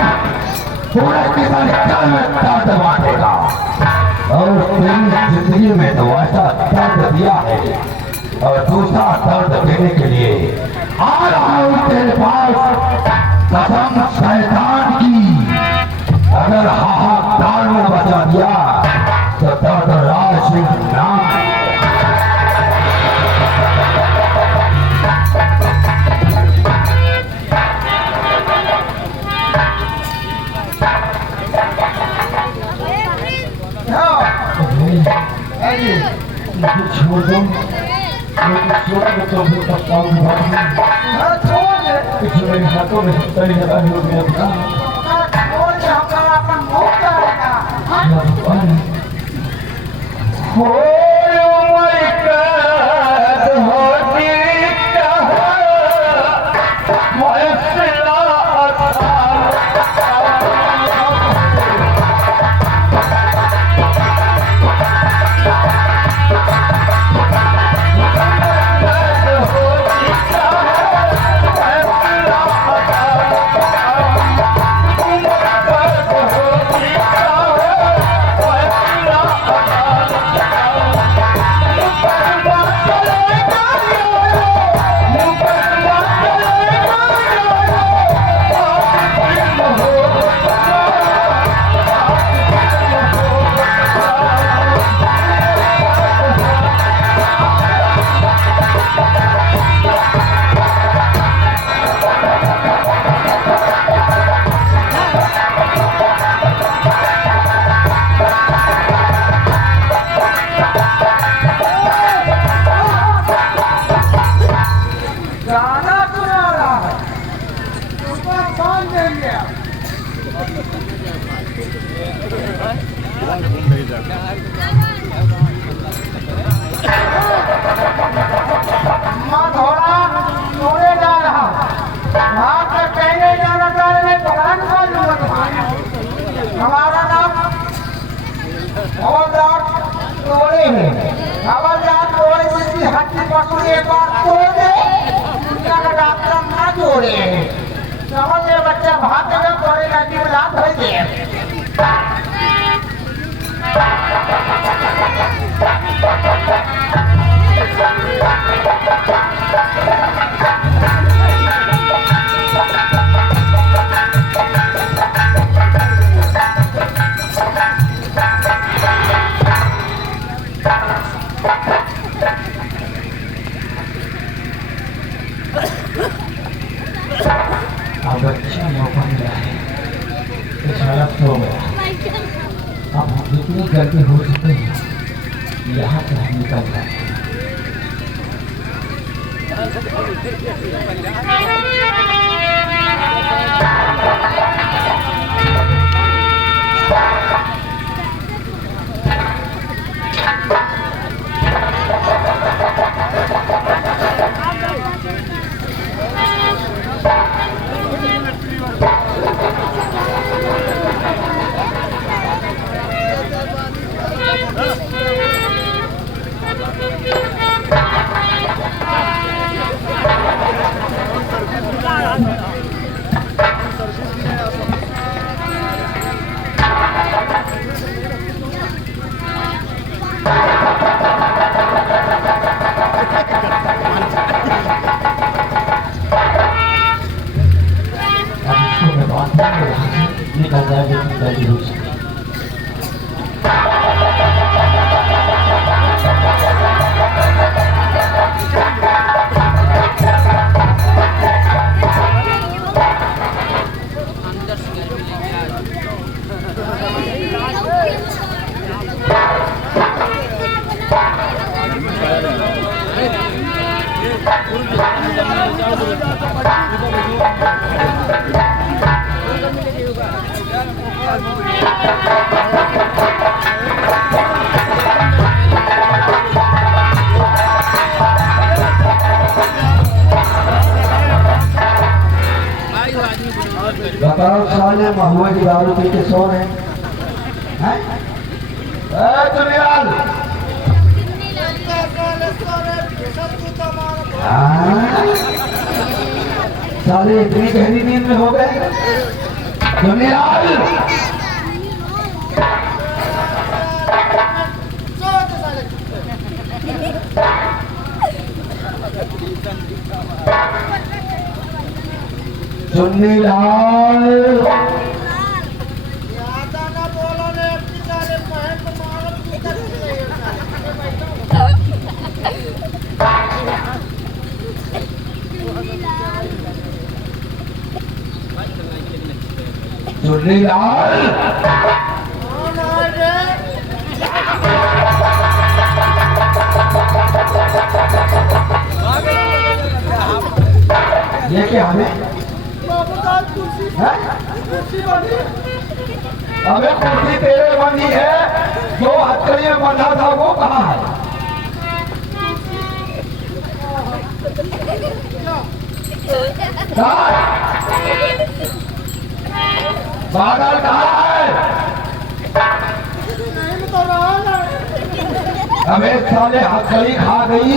पूरे किसान कल में दर्द बांटेगा और तेरी जिंदगी में तो ऐसा दर्द दिया है और दूसरा दर्द देने के लिए आ रहा हूं तेरे पास। कसम शैतान की, अगर हाहाकार में बचा दिया तो दर्दराज सिंह नाम छोड़ दो, तो मेरे हाथों में सही जगह नहीं हो गया। हमारा नाम हवलदार है खबरदार कोई किसी हड्डी पसली एक बार तोड़ दे उनका का डॉक्टर ना जोड़े समझ ले बच्चा भाग के पड़ेगा कि लात हो दे अब अच्छा मौका मिला है तो सारा हो गया। अब हम जितनी जल्दी हो सके यहाँ से हम निकल जाए। निकल जाए जितनी जल्दी हो सके। बताओ साले महुआ की दारू पी के सो रहे हैं? दुनियाल साले इतनी गहरी नींद में हो गए। दुनियाल चुन्नी लाल चुन्नी लाल ये क्या हमें अबे कुर्सी तेरे बनी है, जो हथकड़ी में बंधा था वो कहाँ है? बादल कहाँ है? अबे साले हथकड़ी खा गई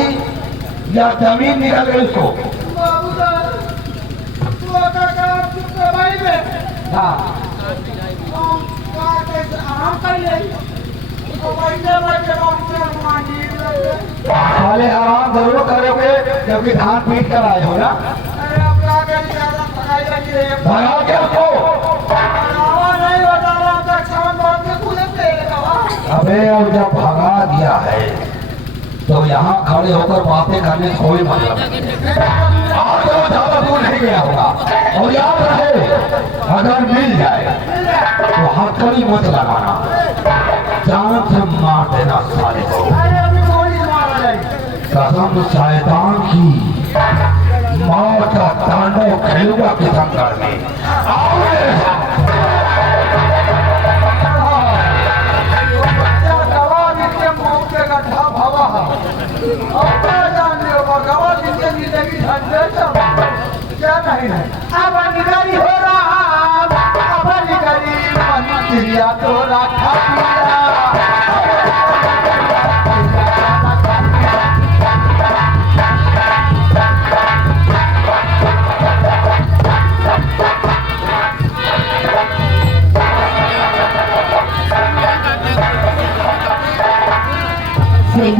या जमीन निकल गई उसको? हाँ साले आराम जरूर करोगे जबकि धान पीट कर आए हो ना। भगा के उसको। अबे अब जब भगा दिया है तो यहाँ खड़े होकर बातें करने से कोई मतलब नहीं। आज वो ज्यादा दूर नहीं गया होगा, और याद रहे अगर मिल जाए तो हथकड़ी मत लगाना, जान से मार देना साले को। कसम शैतान की मौत का तांडव खेलूंगा किशनगढ़ में। आओ मेरे साथ। क्या नहीं है अब निगरी हो रहा अब निगरी मन चिड़िया तो रखा सही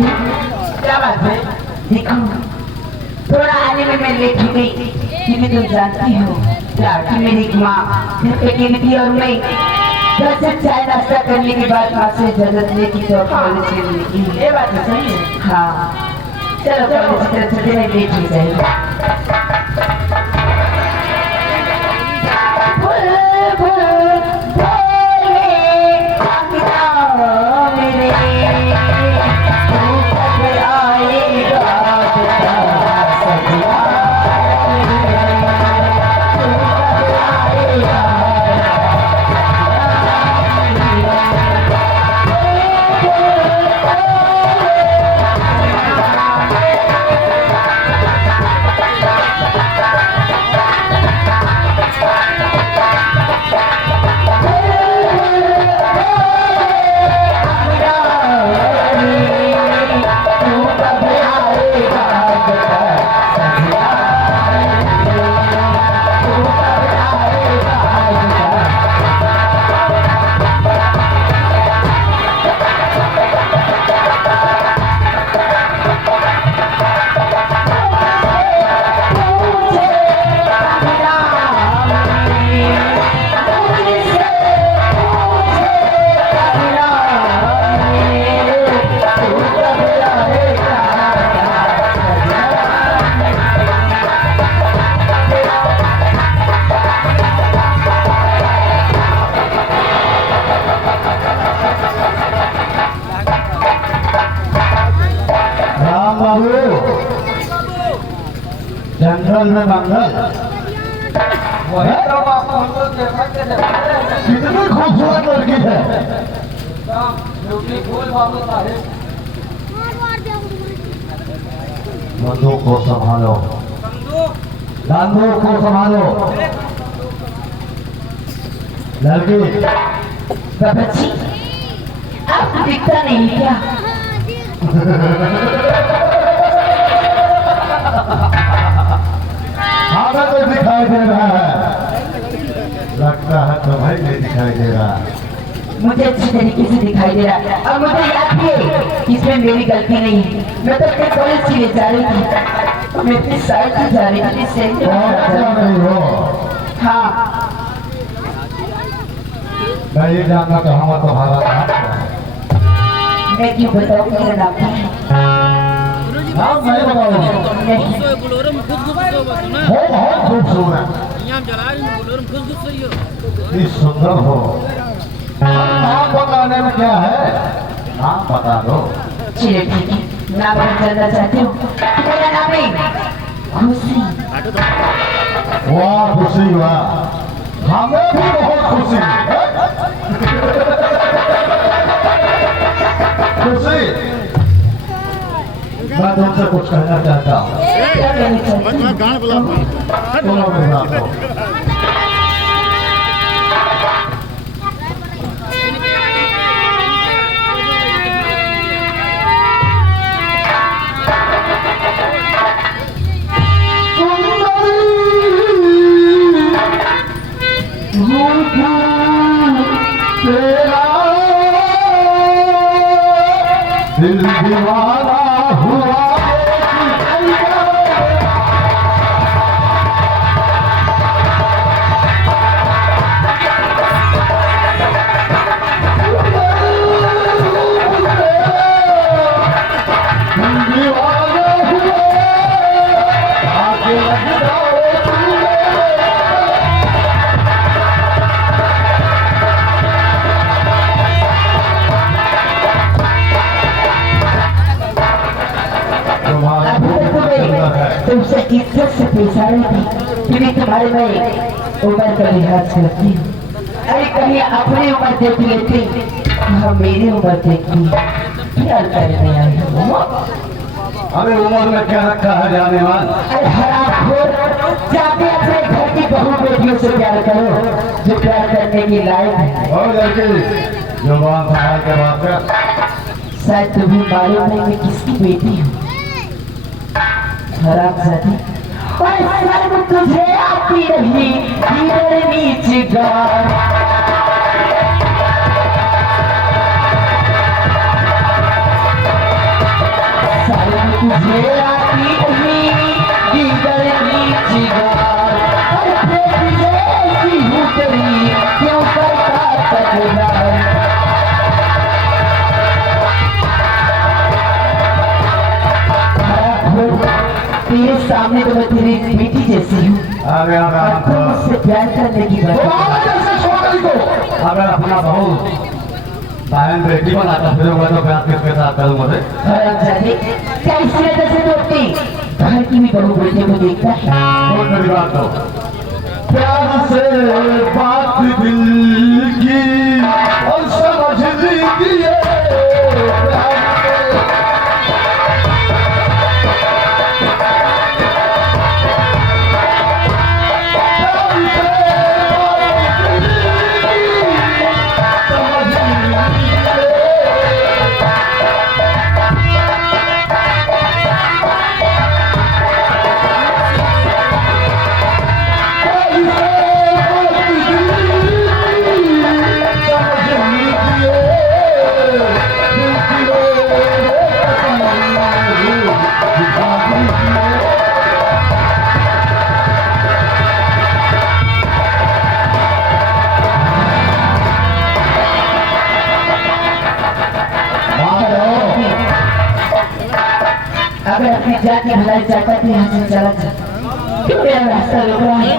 क्या बात है? देखो थोड़ा आने में मैं लेट हो गई क्योंकि तुम जानती हो कि मेरी माँ घर पे अकेली थी और मैं घर से चाय नाश्ता करने के बाद माँ से इजाजत लेती तो कॉलेज चली गई। ये बात तो सही है। हाँ चलो कॉलेज की तरफ चलते मैं लेट हो जाएगी। जंगल में मंगल वही तो बापू हम लोग देखते थे। कितनी खूबसूरत लड़की है। ब्यूटीफुल बाबू साहेब। बंदूक को संभालो, बंदूक को संभालो। लड़की बाबा जी आपको दिखता नहीं क्या? हमें तो दिखाई दे रहा है, लगता है तुम्हें नहीं दिखाई दे रहा। मुझे अच्छी तरीके से दिखाई दे रहा है और मुझे याद भी है इसमें मेरी गलती नहीं है। मैं तो अपने कॉलेज के लिए जा रही थी, मैं अपनी साइड से जा रही थी इससे। नहीं हो। हाँ मैं ये जानना चाहूँगा तुम्हारा नाम क्या है? मैं क्यों बताऊँ मेरा नाम क्या है? नाम नहीं बताऊँगा। नहीं बहुत खूबसूरत, इतनी सुंदर हो। नाम बताने में क्या है, नाम बता दो। चलिए ठीक है, नाम मैं जानना चाहती हूँ। मेरा नाम है खुशी। वाह खुशी वाह, हमें भी बहुत खुशी है। खुशी मैं तुमसे कुछ कहना चाहता हूँ। क्या कहना चाहती हूँ? सुनो मेरी बात को। दिल दीवाना हुआ तुमसे इज्जत से पेश आ रही थी कि मैं तुम्हारे में उम्र का लिहाज करती हूँ। अरे कहीं अपनी उम्र देख लेती, हाँ मेरी उम्र देखती, प्यार करने आई हूँ। अरे उम्र में क्या रखा है जाने मान। अरे हरामखोर, जाके अपने घर की बहू बेटियों से प्यार करो जो प्यार करने की लायक है। और लड़की जुबान संभाल के बात कर। शायद तुम्हें मालूम नहीं मैं किसकी बेटी हूँ। हरामजादी, और सर्व तुझे आती रही हीरे नीच गार। तेरे सामने तो मैं तेरी बेटी जैसी हूँ। अरे और तू मुझसे प्यार करने की बात तुम्हारा जैसे छोकरी को अगर अपना बहू बहन बेटी बनाता फिरूंगा तो प्यार किसके साथ करूंगा रे? हरामजादे, क्या इसकी वजह से तो अपनी घर की भी बहू बेटे को देखता है? कौन मेरी बात हो? प्यार से बात दिल की और समझ लीजिए प्यार से अगर अपनी जात की भलाई चाहता तो यहाँ से चला जा, क्यों मेरा रास्ता रोक रहा है?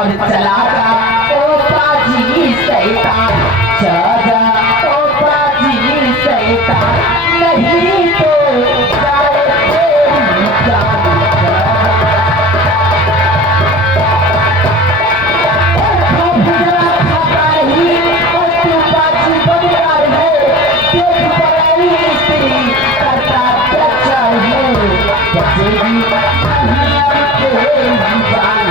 और चला जा ओ बाजी शैतान, चला जा ओ बाजी शैतान, नहीं तो जाए तेरी जान। खाता नहीं और तू बाजी बदकार है, देख पराई स्त्री करता प्रचार है, बचेगी नहीं अब तेरी जान,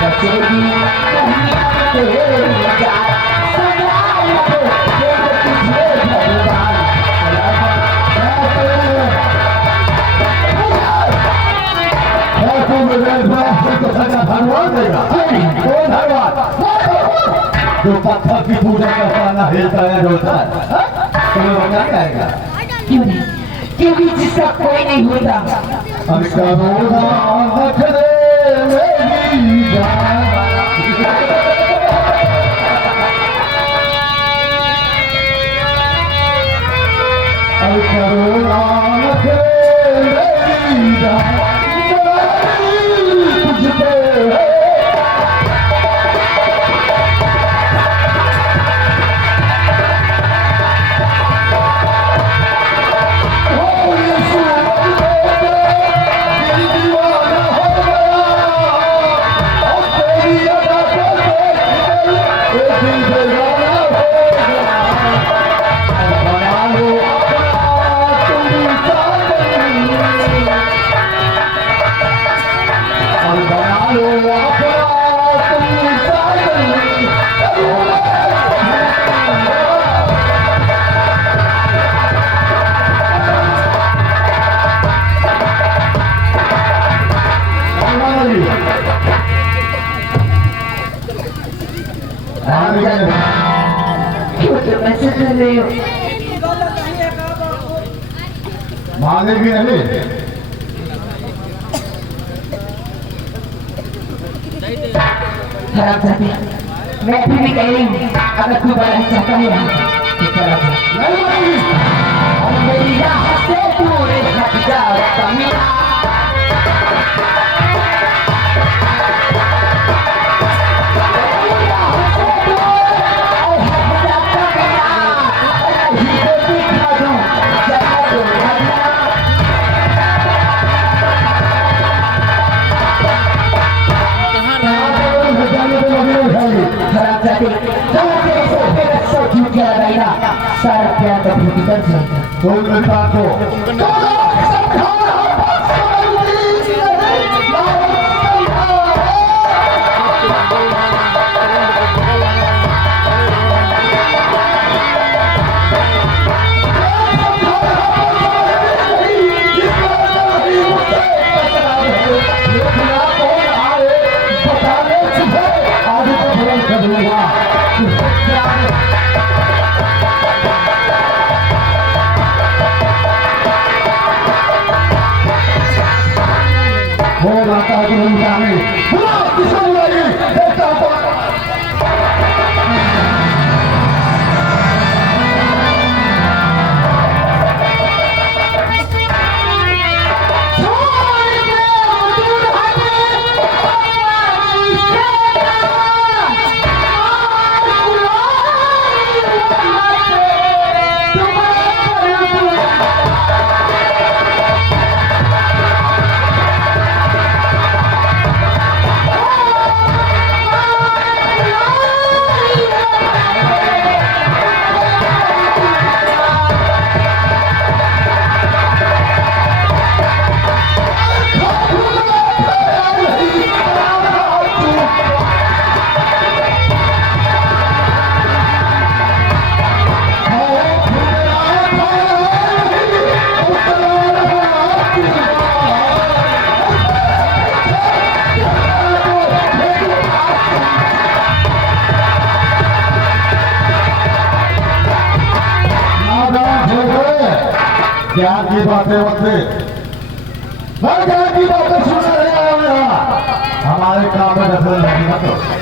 बचेगी नहीं अब तेरी जान, संभाल के देख तुझे भगवान। भगवान देगा कौन भगवान? जो पत्थर की पूजा करता ना हिलता है डोलता है, तुम्हें बता आएगा? क्यों नहीं, क्योंकि जिसका कोई नहीं होता। क्यों तुम ऐसे कर रहे हो? मानेगी नहीं। हरामजादे, मैं अभी भी कह रही हूँ, अगर तू बड़ा ही चाहता है तो चला जा। नहीं मानेगी। और मेरी राह से दूर हट जाओ कमीना। मेरी राह से दूर हट जा कमीना, नहीं तो दिखा दूँ जहाँ तुम रहना। हरामजादे, तुम तेरे से बेगत सोच झूठ क्या लगाई ना सारा प्यार का भूति कर जाएगा। कोई मेरी बात को वो आता है तुम्हें मिटाने बुला किसको बुलाइए देखता हूँ ज्ञान की बातें ज्ञान की बातें सुन रहे हैं हमारे काम में दखल नहीं मत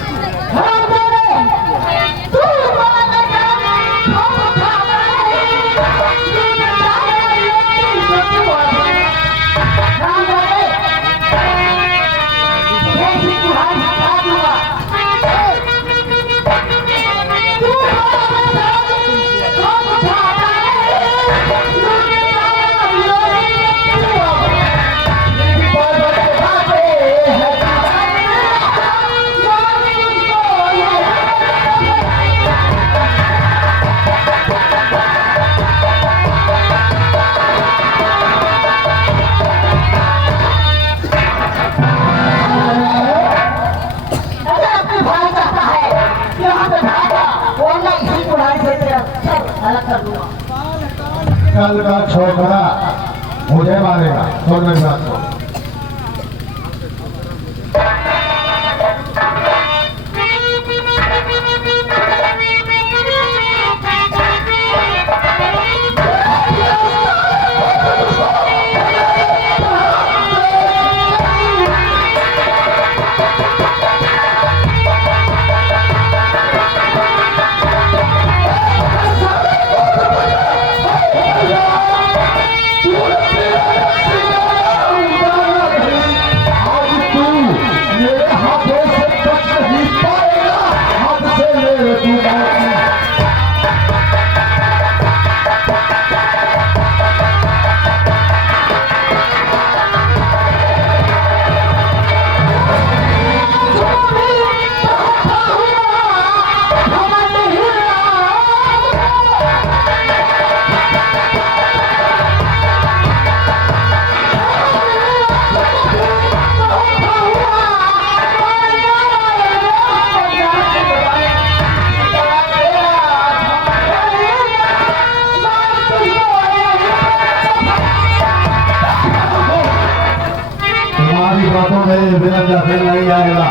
कल का छोकरा मुझे मारेगा सुन मेरी बात को बातों में बिना जाते नहीं आएगा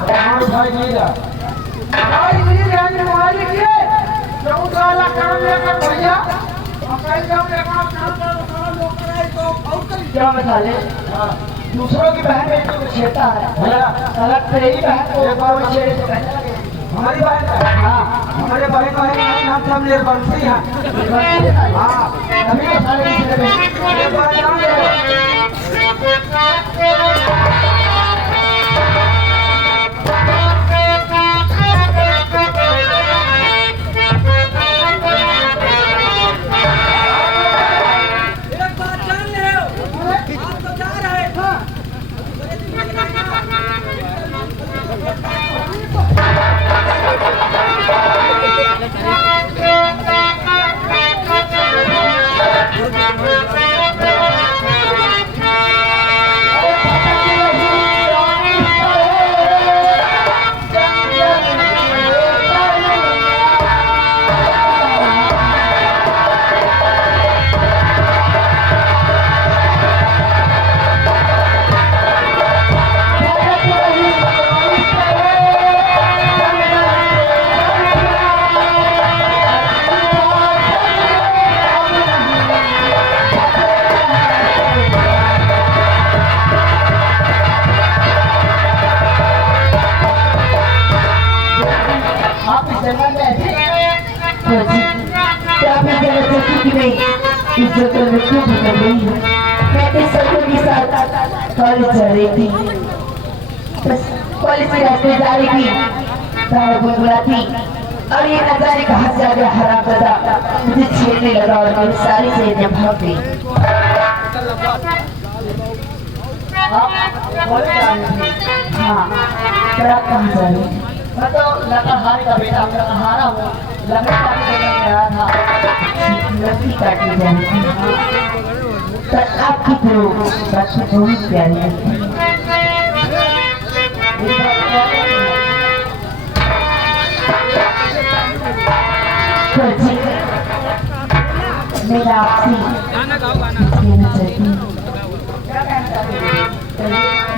हमारे भाई जी जा भाई जी रहने वाली के जो साला काम लेकर भैया अपने जब लेकर काम तो और क्या मसाले दूसरों की बहन बेटी को छेड़ता है भैया अलग तेरी बहन को कोई छेड़े तो कहने लगे हमारी बहन हाँ हमारे बहन का नाम सब निर्बंसी है हाँ अभी तो सारे की छेड़े एक बार जान लो इज्जत और मृत्यु भी कर रही है। मैं अपने सभी के साथ कॉलेज जा रही थी, बस कॉलेज के रास्ते जा रही थी, तारा बुलबुला थी और ये न जाने कहाँ से आ गया हरामजादा, मुझे छेड़ने लगा और मेरी सारी सहेलियां भाग गई। हाँ, पर आप कहाँ जा रहे हैं? मैं तो लकड़हारे का बेटा लकड़हारा हूँ लकड़ी काटने के आया था लकड़ी काटने जा रही थी, पर आपकी तो बात बहुत प्यारी लगती है। जी, मेरा आपसे कहना चाहती हूँ,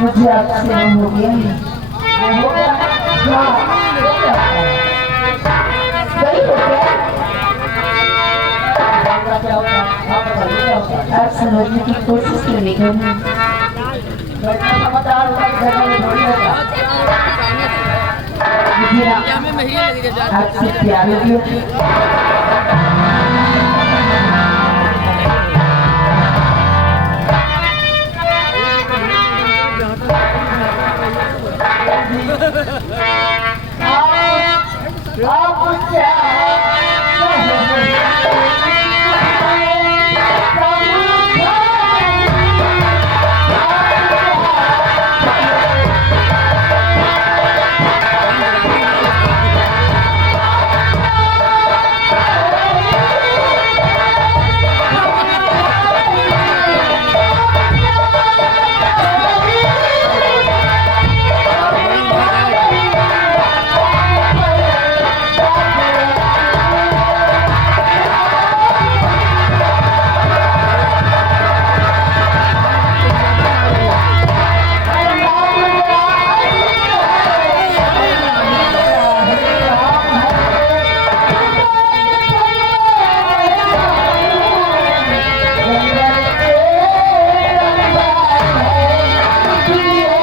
मुझे आपसे वो हो गया है। हाँ, वही हो गया। आप समझने की कोशिश क्यों नहीं कर रहे? मुझे आपसे प्यार हो गया। आप